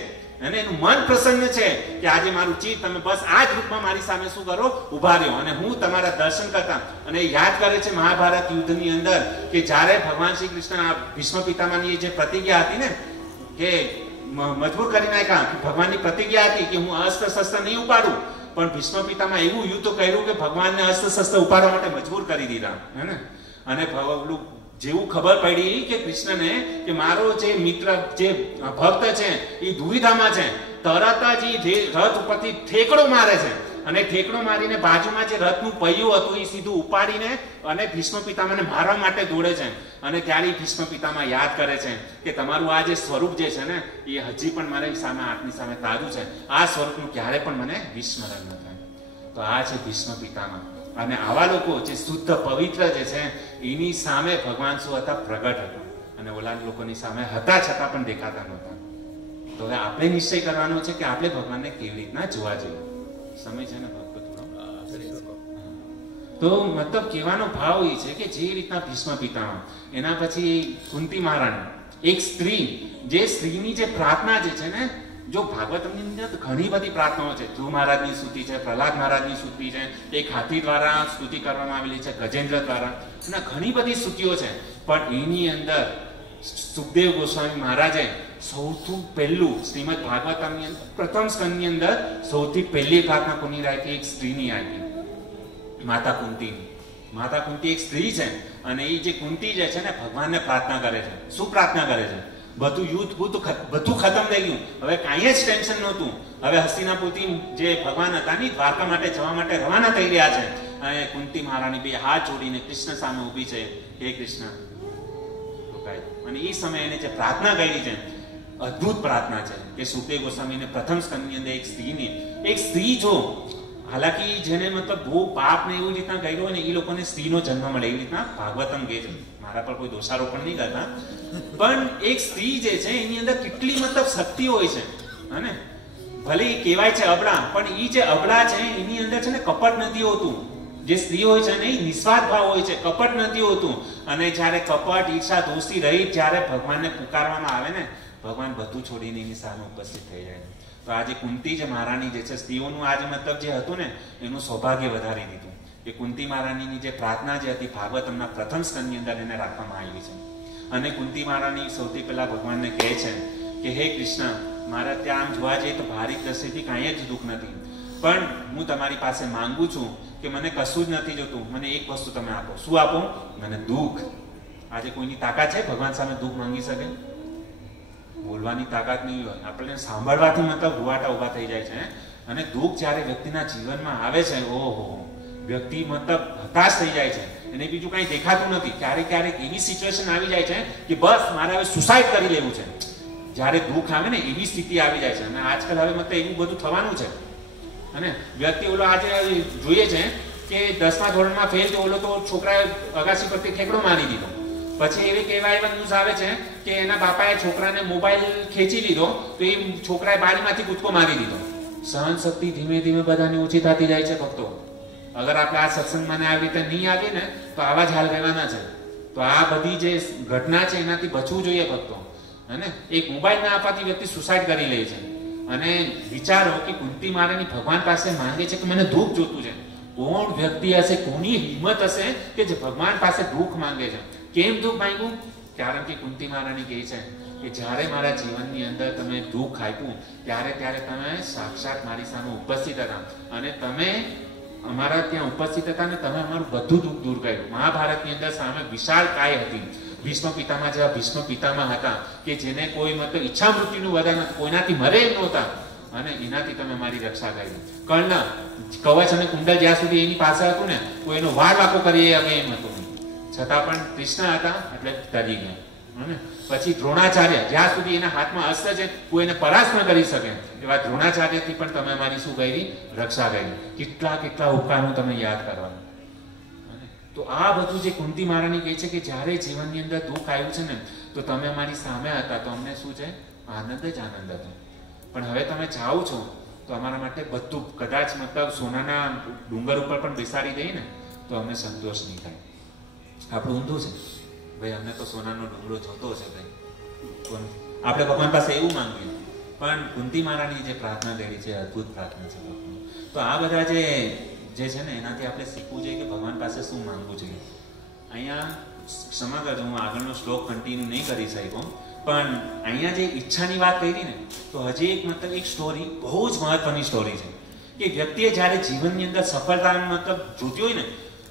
અને એનું મન પ્રસન્ન છે કે આજે મારું ચિત્ત તમે બસ આ જ રૂપમાં મારી સામે શું કરો, ઉભા રહ્યો અને હું તમારા દર્શન કરતા. અને યાદ કરે છે મહાભારત યુદ્ધની અંદર કે જ્યારે ભગવાન શ્રી કૃષ્ણ આ ભીષ્મ પિતામહની જે પ્રતિજ્ઞા હતી ને કે મજબૂર કરી નાખ્યા, ભગવાનની પ્રતિજ્ઞા હતી કે હું અસ્ત્ર શસ્ત્ર નહીં ઉપાડું, પણ ભીષ્મ પિતામહે એવું યુદ્ધ કર્યું કે ભગવાનને અસ્ત્ર શસ્ત્ર ઉપાડવા માટે મજબૂર કરી દીધા હે ને. અને જેવું ખબર પડી કે કૃષ્ણને કે મારો જે મિત્ર જે ભક્ત છે એ દુવિધામાં છે, તરત જ રથ ઉપરથી ઠેકડો મારે છે અને ઠેકડો મારીને બાજુમાં જે રથનું પૈયું હતું એ સીધું ઉપાડીને અને ભીષ્મ પિતામહને મારવા માટે દોડે છે. અને ત્યારે ભીષ્મ પિતામહ યાદ કરે છે કે તમારું આ જે સ્વરૂપ જે છે ને એ હજી પણ મારી સામે આંખની સામે તાજું છે, આ સ્વરૂપનું ક્યારે પણ મને વિસ્મરણ ન થાય. તો આ છે ભીષ્મ પિતામહ. અને આવા લોકો જે શુદ્ધ પવિત્ર જે છે એની સામે ભગવાન શું હતા, પ્રગટ હતા, અને ઓલા લોકોની સામે હતા છતાં પણ દેખાતા નહોતા. તો હવે આપણે નિશ્ચય કરવાનો છે કે આપણે ભગવાનને કેવી રીતના જોવા જોઈએ. સમય છે ને ભક્તો થોડો? તો મતલબ કહેવાનો ભાવ એ છે કે જે રીતના ભીષ્મ પિતામહ, એના પછી કુંતી મહારાણી, એક સ્ત્રી, જે સ્ત્રીની જે પ્રાર્થના જે છે ને, જો ભાગવતમની અંદર ઘણી બધી પ્રાર્થનાઓ છે. ધ્રુવ મહારાજની સ્તુતિ છે, પ્રહલાદ મહારાજની સ્તુતિ છે, એક હાથી દ્વારા સ્તુતિ કરવામાં આવેલી છે, ગજેન્દ્ર દ્વારા, અને ઘણી બધી સ્તુતિઓ છે. પણ એની અંદર સુખદેવ ગોસ્વામી મહારાજે સૌથી પહેલું શ્રીમદ ભાગવતમની અંદર પ્રથમ સ્કંદની અંદર સૌથી પહેલી પ્રાર્થના કોની રાખી? એક સ્ત્રીની આપી, માતા કુંતીની. માતા કુંતી એક સ્ત્રી છે અને એ જે કુંતી જે છે ને ભગવાનને પ્રાર્થના કરે છે. શું પ્રાર્થના કરે છે? બધું યુદ્ધ બધું ખતમ થઈ ગયું, હવે કાંઈ જ ટેન્શન નહોતું. હવે હસ્તિનાપુરથી જે ભગવાન હતા ને દ્વારકા માટે જવા માટે રવાના થઈ રહ્યા છે. અને કુંતી મહારાણી બે હાથ જોડીને કૃષ્ણ સામે ઊભી છે, હે કૃષ્ણ. અને એ સમયે એને જે પ્રાર્થના કરી છે, અદ્ભુત પ્રાર્થના છે કે સુખદેવ ગોસ્વામીને પ્રથમ સ્કંદની અંદર એક સ્ત્રી જો, હાલાકી જેને મતલબ બહુ પાપ ને એવી રીતના કર્યું હોય ને એ લોકોને સ્ત્રીનો જન્મ મળે, એવી રીતના ભાગવતમ કહે છે. મારા પર કોઈ દોષારોપણ નહીં કરતા, પણ એક સ્ત્રી જે છે એની અંદર કેટલી મતલબ શક્તિ હોય છે. અને ભલે એ કહેવાય છે અબળા, પણ એ જે અબળા છે એની અંદર છે ને કપટ નથી હોતું. જે સ્ત્રી હોય છે ને એ નિસ્વાર્થ ભાવ હોય છે, કપટ નથી હોતું. અને જ્યારે કપટ, ઈર્ષા, દોષી રહી જ્યારે ભગવાનને પુકારવામાં આવે ને, ભગવાન બધું છોડીને એની સામે ઉપસ્થિત થઈ જાય. તો આજે કુંતી જે મહારાણી જે છે, સ્ત્રીઓનું આજે મતલબ જે હતું ને એનું સૌભાગ્ય વધારી દીધું. એ કુંતી મહારાણીની જે પ્રાર્થના જે હતી ભાગવતમના પ્રથમ સ્કંદની અંદર એને રાખવામાં આવી છે. અને કુંતી મહારાણી સૌથી પહેલા ભગવાનને કહે છે કે હે કૃષ્ણ, મારા ત્યાં આમ જોવા જઈએ તો ભારી દ્રષ્ટિથી કાંઈ જ દુઃખ નથી, પણ હું તમારી પાસે માંગુ છું કે મને કશું જ નથી જોતું, મને એક વસ્તુ તમે આપો. શું આપો? મને દુઃખ. આજે કોઈની તાકાત છે ભગવાન સામે દુઃખ માંગી શકે? બોલવાની તાકાત નહીં હોય, આપણને સાંભળવાથી મતલબ રૂવાટા ઊભા થઈ જાય છે. અને દુઃખ જ્યારે વ્યક્તિના જીવનમાં આવે છે, ઓહો, વ્યક્તિ મતલબ હતાશ થઈ જાય છે, એને બીજું કંઈ દેખાતું નથી. ક્યારેક ક્યારેક એવી સિચ્યુએશન આવી જાય છે કે બસ મારે હવે સુસાઇડ કરી લેવું છે. જ્યારે દુઃખ આવે ને એવી સ્થિતિ આવી જાય છે. અને આજકાલ હવે મતલબ એવું બધું થવાનું છે. અને વ્યક્તિ ઓલો આજે જોઈએ છે કે 10મા ધોરણમાં ફેલ તો ઓલો તો છોકરાએ અગાસી પરથી ઠેકડો મારી દીધો. પછી એવી એવા ન્યૂઝ આવે છે કે એના બાપાએ છોકરાને મોબાઈલ ખેંચી લીધો તો એ છોકરાએ બારીમાંથી કૂદકો મારી દીધો. સહન શક્તિ ધીમે ધીમે બધાની ઓછી થતી જાય છે ભક્તો. અગર આપણે આ સત્સંગમાં આવી રીતે નહીં આવીએ ને તો આવા જ હાલ રહેવાના છે. તો આ બધી જે ઘટના છે એનાથી બચવું જોઈએ ભક્તો. અને એક મોબાઈલ ના આપવાથી વ્યક્તિ સુસાઇડ કરી લે છે. અને વિચારો કે કુંતી મારેની ભગવાન પાસે માંગે છે કે મને દુઃખ જોતું છે. કોણ વ્યક્તિ હશે, કોની હિંમત હશે કે જે ભગવાન પાસે દુઃખ માંગે છે? કેમ દુઃખ માંગ્યું? કારણ કે કુંતી મહારાણી કહે છે કે જ્યારે મારા જીવનની અંદર તમે દુઃખ આપ્યું ત્યારે તમે સાક્ષાત મારી સામે ઉપસ્થિત હતા અને તમે અમારા ત્યાં ઉપસ્થિત હતા અને તમે અમારું બધું દુઃખ દૂર કર્યું. મહાભારતની અંદર સામે વિશાળ કાય હતી. ભીષ્મ પિતામહ જેવા ભીષ્મ પિતામહ હતા કે જેને કોઈ મતલબ ઈચ્છા મૃત્યુનું વરદાન કોઈનાથી મરે એમ નહોતા અને એનાથી તમે મારી રક્ષા કરી. કર્ણ કવચ અને કુંડલ જ્યાં સુધી એની પાસે હતું ને કોઈ એનો વાળ વાકો કરી એમ હતું, છતાં પણ કૃષ્ણ હતા એટલે તરી ગયા. અને પછી દ્રોણાચાર્ય જ્યાં સુધી એના હાથમાં અસ્ત્ર છે કોઈ એને પરાસ્ત ન કરી શકે એવા દ્રોણાચાર્યથી પણ તમે મારી શું કરી? રક્ષા કરી. કેટલા કેટલા ઉપકારો તમે યાદ કરવાના. તો આ બધું જે કુંતી મહારાણી કહે છે કે જ્યારે જીવનની અંદર દુઃખ આવ્યું છે ને તો તમે અમારી સામે હતા તો અમને શું છે? આનંદ જ આનંદ હતો. પણ હવે તમે જાઓ છો તો અમારા માટે બધું કદાચ મતલબ સોનાના ડુંગર ઉપર પણ બેસાડી દઈએ ને તો અમને સંતોષ નહીં થાય. આપણું ઊંધું છે ભાઈ, અમને તો સોનાનો ડુંગરો જોતો છે ભાઈ. આપણે ભગવાન પાસે એવું માંગ્યું. પણ કુંતી મહારાણી જે પ્રાર્થના કરી છે અદ્ભુત પ્રાર્થના છે. તો આ બધા જે છે ને એનાથી આપણે શીખવું જોઈએ કે ભગવાન પાસે શું માંગવું જોઈએ. અહીંયા ક્ષમા કરજો, હું આગળનો શ્લોક કન્ટિન્યુ નહીં કરી શક્યો, પણ અહીંયા જે ઈચ્છાની વાત કરી ને તો હજી એક મતલબ એક સ્ટોરી બહુ જ મહત્વની સ્ટોરી છે કે વ્યક્તિએ જ્યારે જીવનની અંદર સફળતા મતલબ જોતી હોય ને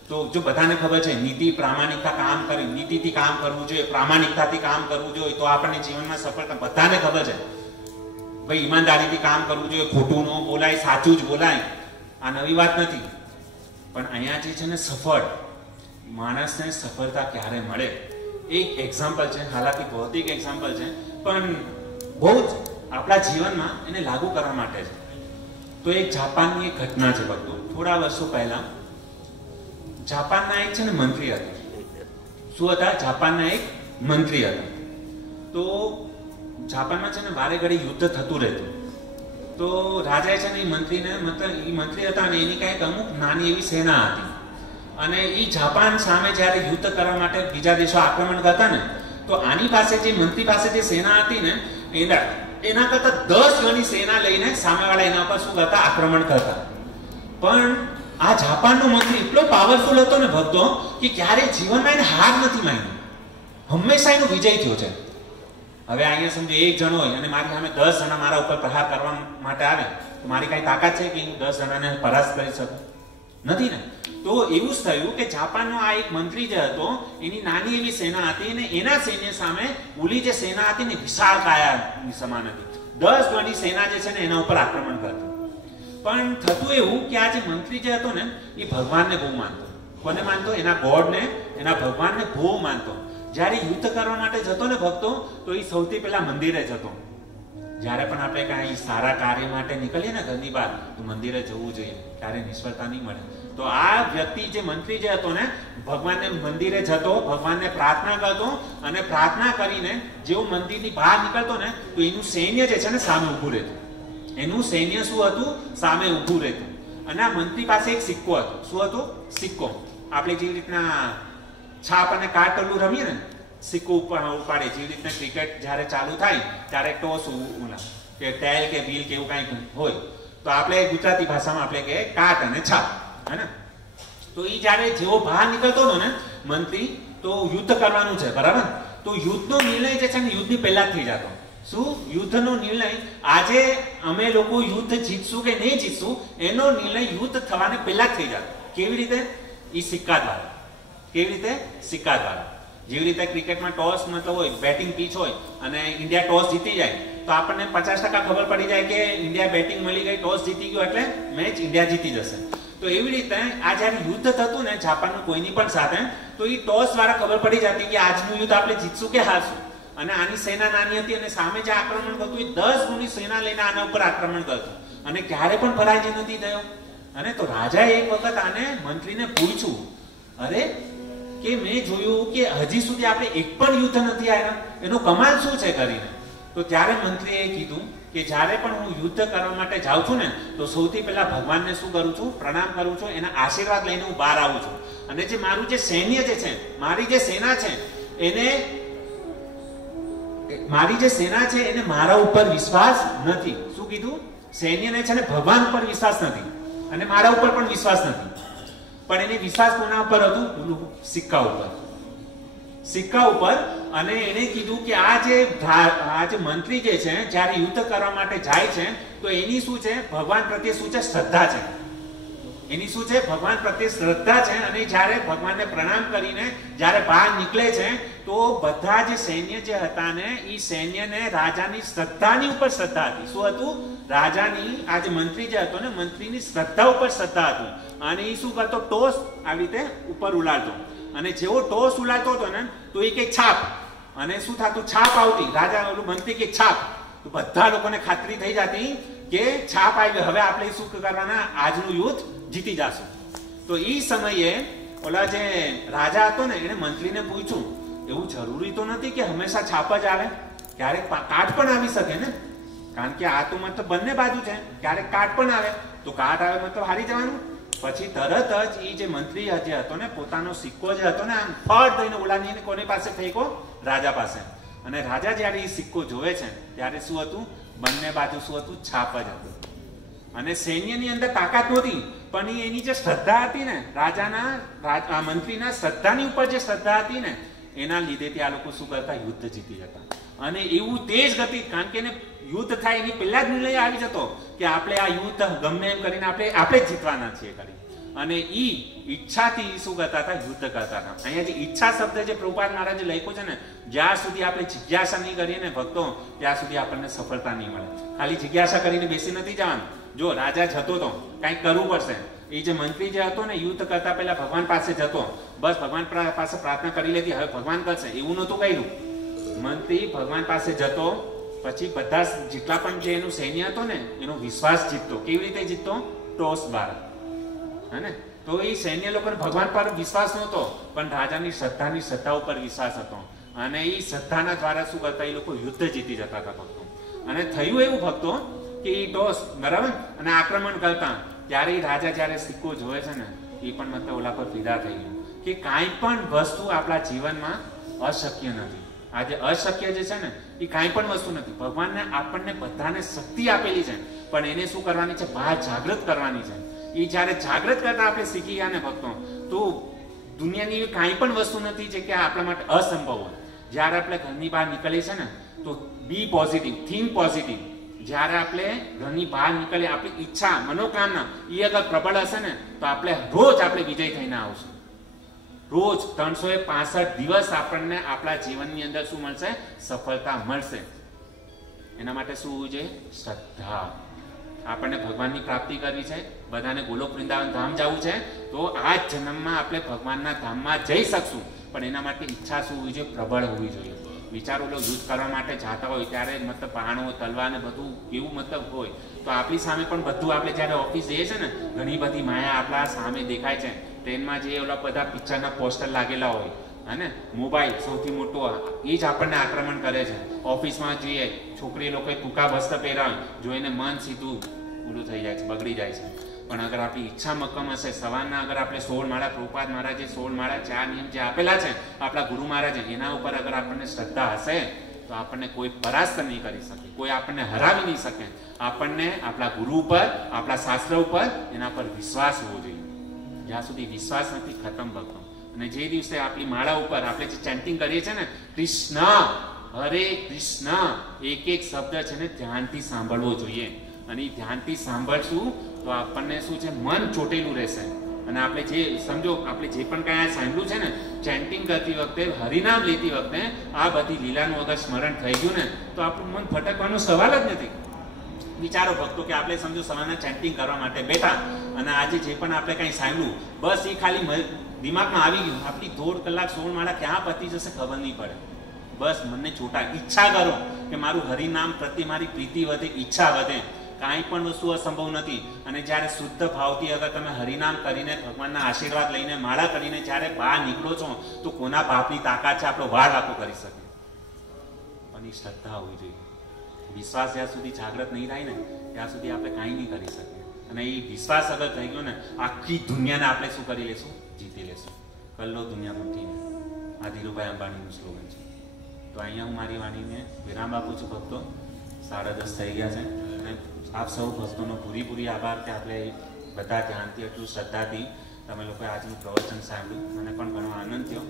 તો જો બધાને ખબર છે નીતિ પ્રામાણિકતા કામ કરી, નીતિથી કામ કરવું જોઈએ, પ્રામાણિકતાથી કામ કરવું જોઈએ તો આપણને જીવનમાં સફળતા બધાને ખબર છે. ભાઈ ઈમાનદારીથી કામ કરવું જોઈએ, ખોટું ન બોલાય, સાચું જ બોલાય. આ નવી વાત નથી. પણ અહીંયા જે છે ને સફળ માણસને સફળતા ક્યારે મળે એક એક્ઝામ્પલ છે, હાલાકી ભૌતિક એક્ઝામ્પલ છે પણ બહુ જ આપણા જીવનમાં એને લાગુ કરવા માટે છે. તો એક જાપાનની એક ઘટના છે ભક્તો. થોડા વર્ષો પહેલા જાપાનના એક છે ને મંત્રી હતા. શું હતા? જાપાનના એક મંત્રી હતા. તો જાપાનમાં છે ને વારે ઘડી યુદ્ધ થતું રહેતું. તો રાજાએ છે ને એ મંત્રીને મતલબ એ મંત્રી હતા અને એની કંઈક અમુક નાની એવી સેના હતી અને એ જાપાન સામે જ્યારે યુદ્ધ કરવા માટે બીજા દેશો આક્રમણ કરતા ને તો આની પાસે જે મંત્રી પાસે જે સેના હતી ને એના કરતા 10 ગણી સેના લઈને સામેવાળા એના પર શું કરતા? આક્રમણ કરતા. પણ આ જાપાનનો મંત્રી એટલો પાવરફુલ હતો ને ભક્તો કે ક્યારે જીવનમાં એને હાર નથી માની, હંમેશા એનો વિજય થયો છે. હવે અહીંયા સમજો એક જણો હોય અને મારી સામે 10 જણા મારા ઉપર પ્રહાર કરવા માટે આવે તો મારી કઈ તાકાત છે કે હું 10 જણાને પરાસ્ત કરી શકું? નથી ને. તો એવું જ થયું કે જાપાનનો આ એક મંત્રી જે હતો એની નાની એવી સેના હતી અને એના સૈન્ય સામે ઓલી જે સેના હતી ને વિશાળ કાયાની સમાન હતી. 10 ગણી સેના જે છે ને એના ઉપર આક્રમણ કરતી. પણ થતું એવું કે આ જે મંત્રી જે હતો ને એ ભગવાનને બહુ માનતો. કોને માનતો? એના ગોડને, એના ભગવાનને બહુ માનતો. જ્યારે યુદ્ધ કરવા માટે જતો ને ભક્તો તો એ સૌથી પહેલા મંદિરે જતો. જ્યારે પણ આપણે કાંઈ સારા કાર્ય માટે નીકળીએ ને ઘરની બહાર તો મંદિરે જવું જોઈએ, ત્યારે નિષ્ફળતા નહીં મળે. તો આ વ્યક્તિ જે મંત્રી જે હતો ને ભગવાનને મંદિરે જતો, ભગવાનને પ્રાર્થના કરતો અને પ્રાર્થના કરીને જેવું મંદિરની બહાર નીકળતો ને તો એનું સૈન્ય જે છે ને સામે ઊભું રહેતું. એનું સૈન્ય શું હતું? સામે ઊભું રહેતું. અને આ મંત્રી પાસે એક સિક્કો હતો. શું હતો? સિક્કો. આપણે જેવી રીતના છાપ અને કાટલું રમીએ ને સિક્કો ઉપાડે, જેવી રીતના ક્રિકેટ જ્યારે ચાલુ થાય ત્યારે ટોસ કે ટેલ કે વ્હીલ કે એવું કાંઈક હોય તો આપણે ગુજરાતી ભાષામાં આપણે કહે કાટ અને છાપ, હે ને. તો એ જ્યારે જેવો બહાર નીકળતો હતો ને મંત્રી તો યુદ્ધ કરવાનું છે, બરાબર. તો યુદ્ધનો નિર્ણય જે છે ને યુદ્ધની પહેલા જ થઈ જતો. શું? યુદ્ધનો નિર્ણય આજે અમે લોકો યુદ્ધ જીતશું કે નહીં જીતશું એનો નિર્ણય યુદ્ધ થવાને પહેલા જ થઈ જતો. કેવી રીતે? એ સિક્કા દ્વારા. કેવી રીતે? સિક્કા દ્વારા. જેવી રીતે ક્રિકેટમાં ટોસ મતલબ હોય, બેટિંગ પીચ હોય અને ઇન્ડિયા ટોસ જીતી જાય તો આપણને 50% ખબર પડી જાય કે ઇન્ડિયા બેટિંગ મળી ગઈ, ટોસ જીતી ગયો એટલે મેચ ઇન્ડિયા જીતી જશે. તો એવી રીતે આ જ્યારે યુદ્ધ થતું ને જાપાનનું કોઈની પણ સાથે, તો એ ટોસ દ્વારા ખબર પડી જતી કે આજનું યુદ્ધ આપણે જીતશું કે હારશું. અને આની સેના નાની હતી અને સામે જે આક્રમણ કરતું એ 10 ગુણી સેના લઈને આના ઉપર આક્રમણ કરતું અને ક્યારે પણ પરાજય નથી થયો. અને તો રાજાએ એક વખત આને મંત્રીને પૂછ્યું, અરે કે મેં જોયું કે હજી સુધી આપણે એક પણ યુદ્ધ નથી આવ્યા, એનો કમાલ શું છે કરીને. તો ત્યારે મંત્રીએ કીધું કે જ્યારે પણ હું યુદ્ધ કરવા માટે જાઉં છું ને તો સૌથી પહેલા ભગવાનને શું કરું છું, પ્રણામ કરું છું, એના આશીર્વાદ લઈને હું બહાર આવું છું. અને જે મારું જે સૈન્ય જે છે, મારી જે સેના છે એને મારા ઉપર વિશ્વાસ નથી. શું કીધું? સૈન્યને છે ને ભગવાન ઉપર વિશ્વાસ નથી અને મારા ઉપર પણ વિશ્વાસ નથી. પણ એને વિશ્વાસ કોના ઉપર હતું? સિક્કા ઉપર. અને એને કીધું કે આ જે મંત્રી જે છે જ્યારે યુદ્ધ કરવા માટે જાય છે તો એની શું છે? ભગવાન પ્રત્યે શું છે? શ્રદ્ધા છે. એની શું છે? ભગવાન પ્રત્યે શ્રદ્ધા છે. અને જ્યારે ભગવાનને પ્રણામ કરીને જ્યારે બહાર નીકળે છે તો બધા જે સૈન્ય જે હતા ને એ સૈન્યને રાજાની શ્રદ્ધાની ઉપર શ્રદ્ધા હતી. શું હતું? રાજાની આ જે મંત્રી જે હતો ને મંત્રીની શ્રદ્ધા ઉપર શ્રદ્ધા હતું. અને એ શું કરતો? ટોસ આવી રીતે ઉપર ઉલાડતો. અને જેવો ટોસ ઉલાડતો હતો ને તો એ કે છાપ, અને શું થતું? છાપ આવતી. રાજા ઓલું મંત્રી કે છાપ, તો બધા લોકોને ખાતરી થઈ જતી કે છાપ આવી, હવે આપણે શું કરવાના? આજનું યુદ્ધ જીતી જશું. તો એ સમયે ઓલા જે રાજા હતો ને એને મંત્રીને પૂછ્યું, એવું જરૂરી તો નથી કે હંમેશા છાપ જ આવે, ક્યારેક કાટ પણ આવી શકે ને, કારણ કે આ તો મતલબ બંને બાજુ છે, ક્યારેક કાટ પણ આવે. તો કાટ આવે મતલબ હારી જવાનું. પછી તરત જ એ જે મંત્રી જે હતો ને પોતાનો સિક્કો જે હતો ને આમ ફટ દઈને ઉલાડીને કોની પાસે ફેંકો? રાજા પાસે. અને રાજા જ્યારે એ સિક્કો જોવે છે ત્યારે શું હતું? બંને બાજુ શું હતું? છાપ જ હતું. અને સૈન્યની અંદર તાકાત નહોતી, પણ એની જે શ્રદ્ધા હતી ને રાજાના મંત્રીના શ્રદ્ધાની ઉપર જે શ્રદ્ધા હતી ને એના લીધે આ લોકો શું કરતા? યુદ્ધ જીતી જતા. અને એવું તેજ ગતિ, કારણ કે એને યુદ્ધ થાય એની પહેલા જ નિર્ણય આવી જતો કે આપણે આ યુદ્ધ ગમે એમ કરીને આપણે જ જીતવાના છીએ કરી. અને ઈ ઈચ્છાથી શું કરતા હતા? યુદ્ધ કરતા હતા. અહીંયા જે ઈચ્છા શબ્દ જે પ્રભુપાદ મહારાજે લખ્યો છે ને, જ્યાં સુધી આપણે જિજ્ઞાસા નહીં કરીએ ને ભક્તો ત્યાં સુધી આપણને સફળતા નહીં મળે. ખાલી જિજ્ઞાસા કરીને બેસી નથી જવાનું. જો રાજા જતો તો કંઈક કરવું પડશે. એ જે મંત્રી જે હતો ને યુદ્ધ કરતા પહેલા ભગવાન પાસે જતો, બસ ભગવાન પાસે પ્રાર્થના કરી લેતી, હવે ભગવાન કરશે, એવું નહોતું કર્યું. મંત્રી ભગવાન પાસે જતો, પછી બધા જેટલા પણ જે એનું સૈન્ય હતો ને એનો વિશ્વાસ જીતતો. કેવી રીતે જીતતો? ટોસ દ્વારા. હે ને? તો એ સૈન્ય લોકોને ભગવાન પર વિશ્વાસ નહોતો, પણ રાજાની શ્રદ્ધા ઉપર વિશ્વાસ હતો. અને એ શ્રદ્ધાના દ્વારા શું કરતા? એ લોકો યુદ્ધ જીતી જતા હતા ભક્તો. અને થયું એવું ભક્તો કે એ ટોસ બરાબર અને આક્રમણ કરતા ત્યારે રાજા જ્યારે સિક્કો જોવે છે ને એ પણ મતલબ ઓલા પર ફિદા થઈ ગયું કે કાંઈ પણ વસ્તુ આપણા જીવનમાં અશક્ય નથી. આજે અશક્ય જે છે ને એ કાંઈ પણ વસ્તુ નથી. ભગવાનને આપણને બધાને શક્તિ આપેલી છે, પણ એને શું કરવાની છે? બહાર જાગૃત કરવાની છે. એ જ્યારે જાગૃત કરતા આપણે શીખી ગયા ને ભક્તો, તો દુનિયાની એવી કાંઈ પણ વસ્તુ નથી જે કે આપણા માટે અસંભવ હોય. જ્યારે આપણે ઘરની બહાર નીકળીએ છીએ ને તો બી પોઝિટિવ, થિંક પોઝિટિવ. જ્યારે આપણે ઘરની બહાર નીકળીએ, આપણી ઈચ્છા મનોકામના એ અગર પ્રબળ હશે ને તો આપણે રોજ વિજય થઈને આવશું. રોજ 365 દિવસ આપણને આપણા જીવનની અંદર શું મળશે? સફળતા મળશે. એના માટે શું હોવું જોઈએ? શ્રદ્ધા. આપણને ભગવાનની પ્રાપ્તિ કરવી છે, બધાને ગોલોક વૃંદાવન ધામ જવું છે, તો આ જ જન્મમાં આપણે ભગવાનના ધામમાં જઈ શકશું. પણ એના માટે ઈચ્છા શું હોવી જોઈએ? પ્રબળ હોવી જોઈએ. વિચારો લો, યુદ્ધ કરવા માટે જતા હોય ત્યારે મતલબ બાણો, તલવાર ને બધું એવું મતલબ હોય, તો આપણી સામે પણ બધું આપણે જ્યારે ઓફિસ જઈએ છે ને ઘણી બધી માયા આપણા સામે દેખાય છે. ટ્રેનમાં જે ઓલા બધા પિક્ચરના પોસ્ટર લાગેલા હોય, હે મોબાઈલ સૌથી મોટો એ જ આપણને આક્રમણ કરે છે. ઓફિસમાં જઈએ, છોકરી લોકોએ ટૂંકા વસ્ત્ર પહેરાવે, જોઈને મન સીધું પૂરું થઈ જાય છે, બગડી જાય છે. પણ અગર આપણી ઈચ્છા મક્કમ હશે, સવારના અગર આપણે 16 માળા પ્રભુપાદ મહારાજે 16 માળા 4 નિયમ જે આપેલા છે આપણા ગુરુ મહારાજે, એના ઉપર અગર આપણને શ્રદ્ધા હશે તો આપણને કોઈ પરાસ્ત નહીં કરી શકે, કોઈ આપણને હરાવી નહીં શકે. આપણને આપણા ગુરુ ઉપર, આપણા શાસ્ત્ર ઉપર, એના પર વિશ્વાસ હોવો જોઈએ. જ્યાં સુધી વિશ્વાસ નથી, ખતમ ભક્તો. અને જે દિવસે આપણી માળા ઉપર આપણે જે ચેન્ટિંગ કરીએ છીએ ને, કૃષ્ણ હરે કૃષ્ણ, એક શબ્દ છે ને ધ્યાનથી સાંભળવો જોઈએ. અને ધ્યાનથી સાંભળશું તો આપણને શું છે? મન ચોટેલું રહેશે. અને આપણે જે સમજો આપણે જે પણ કાંઈ આ સાંભળ્યું છે ને, ચેન્ટિંગ કરતી વખતે, હરિનામ લેતી વખતે આ બધી લીલાનું અગર સ્મરણ થઈ ગયું ને તો આપણું મન ભટકવાનો સવાલ જ નથી. વિચારો ભક્તો કે આપણે સમજો સવારના ચેન્ટિંગ કરવા માટે બેઠા અને આજે જે પણ આપણે કંઈ સાંભળ્યું બસ એ ખાલી દિમાગમાં આવી ગયું, આપણી 1.5 કલાક 16 માળા ક્યાં પતી જશે ખબર નહીં પડે. બસ મનને છૂટા ઈચ્છા કરો કે મારું હરિનામ પ્રત્યે મારી પ્રીતિ વધે, ઈચ્છા વધે. કાંઈ પણ વસ્તુ અસંભવ નથી. અને જ્યારે શુદ્ધ ભાવથી અગર તમે હરિનામ કરીને ભગવાનના આશીર્વાદ લઈને માળા કરીને જ્યારે બહાર નીકળો છો તો કોના બાપની તાકાત છે આપણો વાળ વાકો કરી શકે? પણ એ શ્રદ્ધા હોવી જોઈએ. વિશ્વાસ જ્યાં સુધી જાગૃત નહીં થાય ને ત્યાં સુધી આપણે કાંઈ નહીં કરી શકીએ. અને એ વિશ્વાસ અગર થઈ ગયો ને આખી દુનિયાને આપણે શું કરી લેશું? જીતી લેશું. કલ્લો દુનિયા મૂકીને. આ ધીરુભાઈ અંબાણીનું સ્લોગન છે. તો અહીંયા હું મારી વાણીને વિરામ આપું છું ભક્તો. 10:30 થઈ ગયા છે અને આપ સૌ ભક્તોનો પૂરી આભાર કે આપણે બધા ધ્યાનથી એટલું શ્રદ્ધાથી તમે લોકોએ આજનું પ્રવચન સાંભળ્યું. મને પણ ઘણો આનંદ થયો.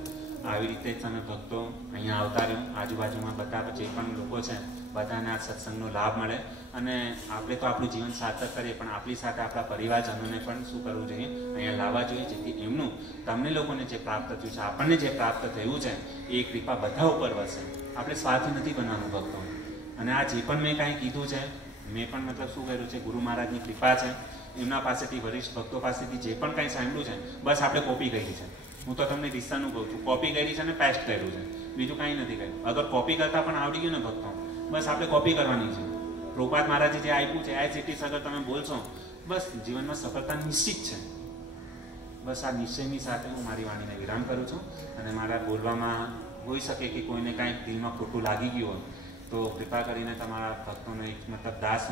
આવી રીતે જ તમે ભક્તો અહીંયા આવતા રહ્યો. આજુબાજુમાં બધા જે પણ લોકો છે બધાને આ સત્સંગનો લાભ મળે અને આપણે તો આપણું જીવન સાર્થક કરીએ પણ આપણી સાથે આપણા પરિવારજનોને પણ શું કરવું જોઈએ? અહીંયા લાવવા જોઈએ, જેથી એમનું તમને લોકોને જે પ્રાપ્ત થયું છે, આપણને જે પ્રાપ્ત થયું છે એ કૃપા બધા ઉપર વસે. આપણે સ્વાર્થી નથી બનવાનું ભક્તો. અને આ જે પણ મેં કાંઈ કીધું છે મેં પણ મતલબ શું કર્યું છે, ગુરુ મહારાજની કૃપા છે, એમના પાસેથી વરિષ્ઠ ભક્તો પાસેથી જે પણ કાંઈ સાંભળ્યું છે બસ આપણે કોપી કરી છે. હું તો તમને દિશાનું કહું છું, કોપી કરી છે અને પેસ્ટ કર્યું છે, બીજું કાંઈ નથી કર્યું. અગર કોપી કરતા પણ આવડી ગયું ને ભક્તો, બસ આપણે કોપી કરવાની છે. પ્રભુપાદ મહારાજે જે આપ્યું છે એઝ ઇટ ઇઝ અગર તમે બોલશો બસ જીવનમાં સફળતા નિશ્ચિત છે. બસ આ નિશ્ચયની સાથે હું મારી વાણીને વિરામ કરું છું. અને મારા બોલવામાં હોઈ શકે કે કોઈને કાંઈક દિલમાં ખોટું લાગી ગયું હોય તો કૃપા કરીને તમારા ભક્તોને એક મતલબ દાસ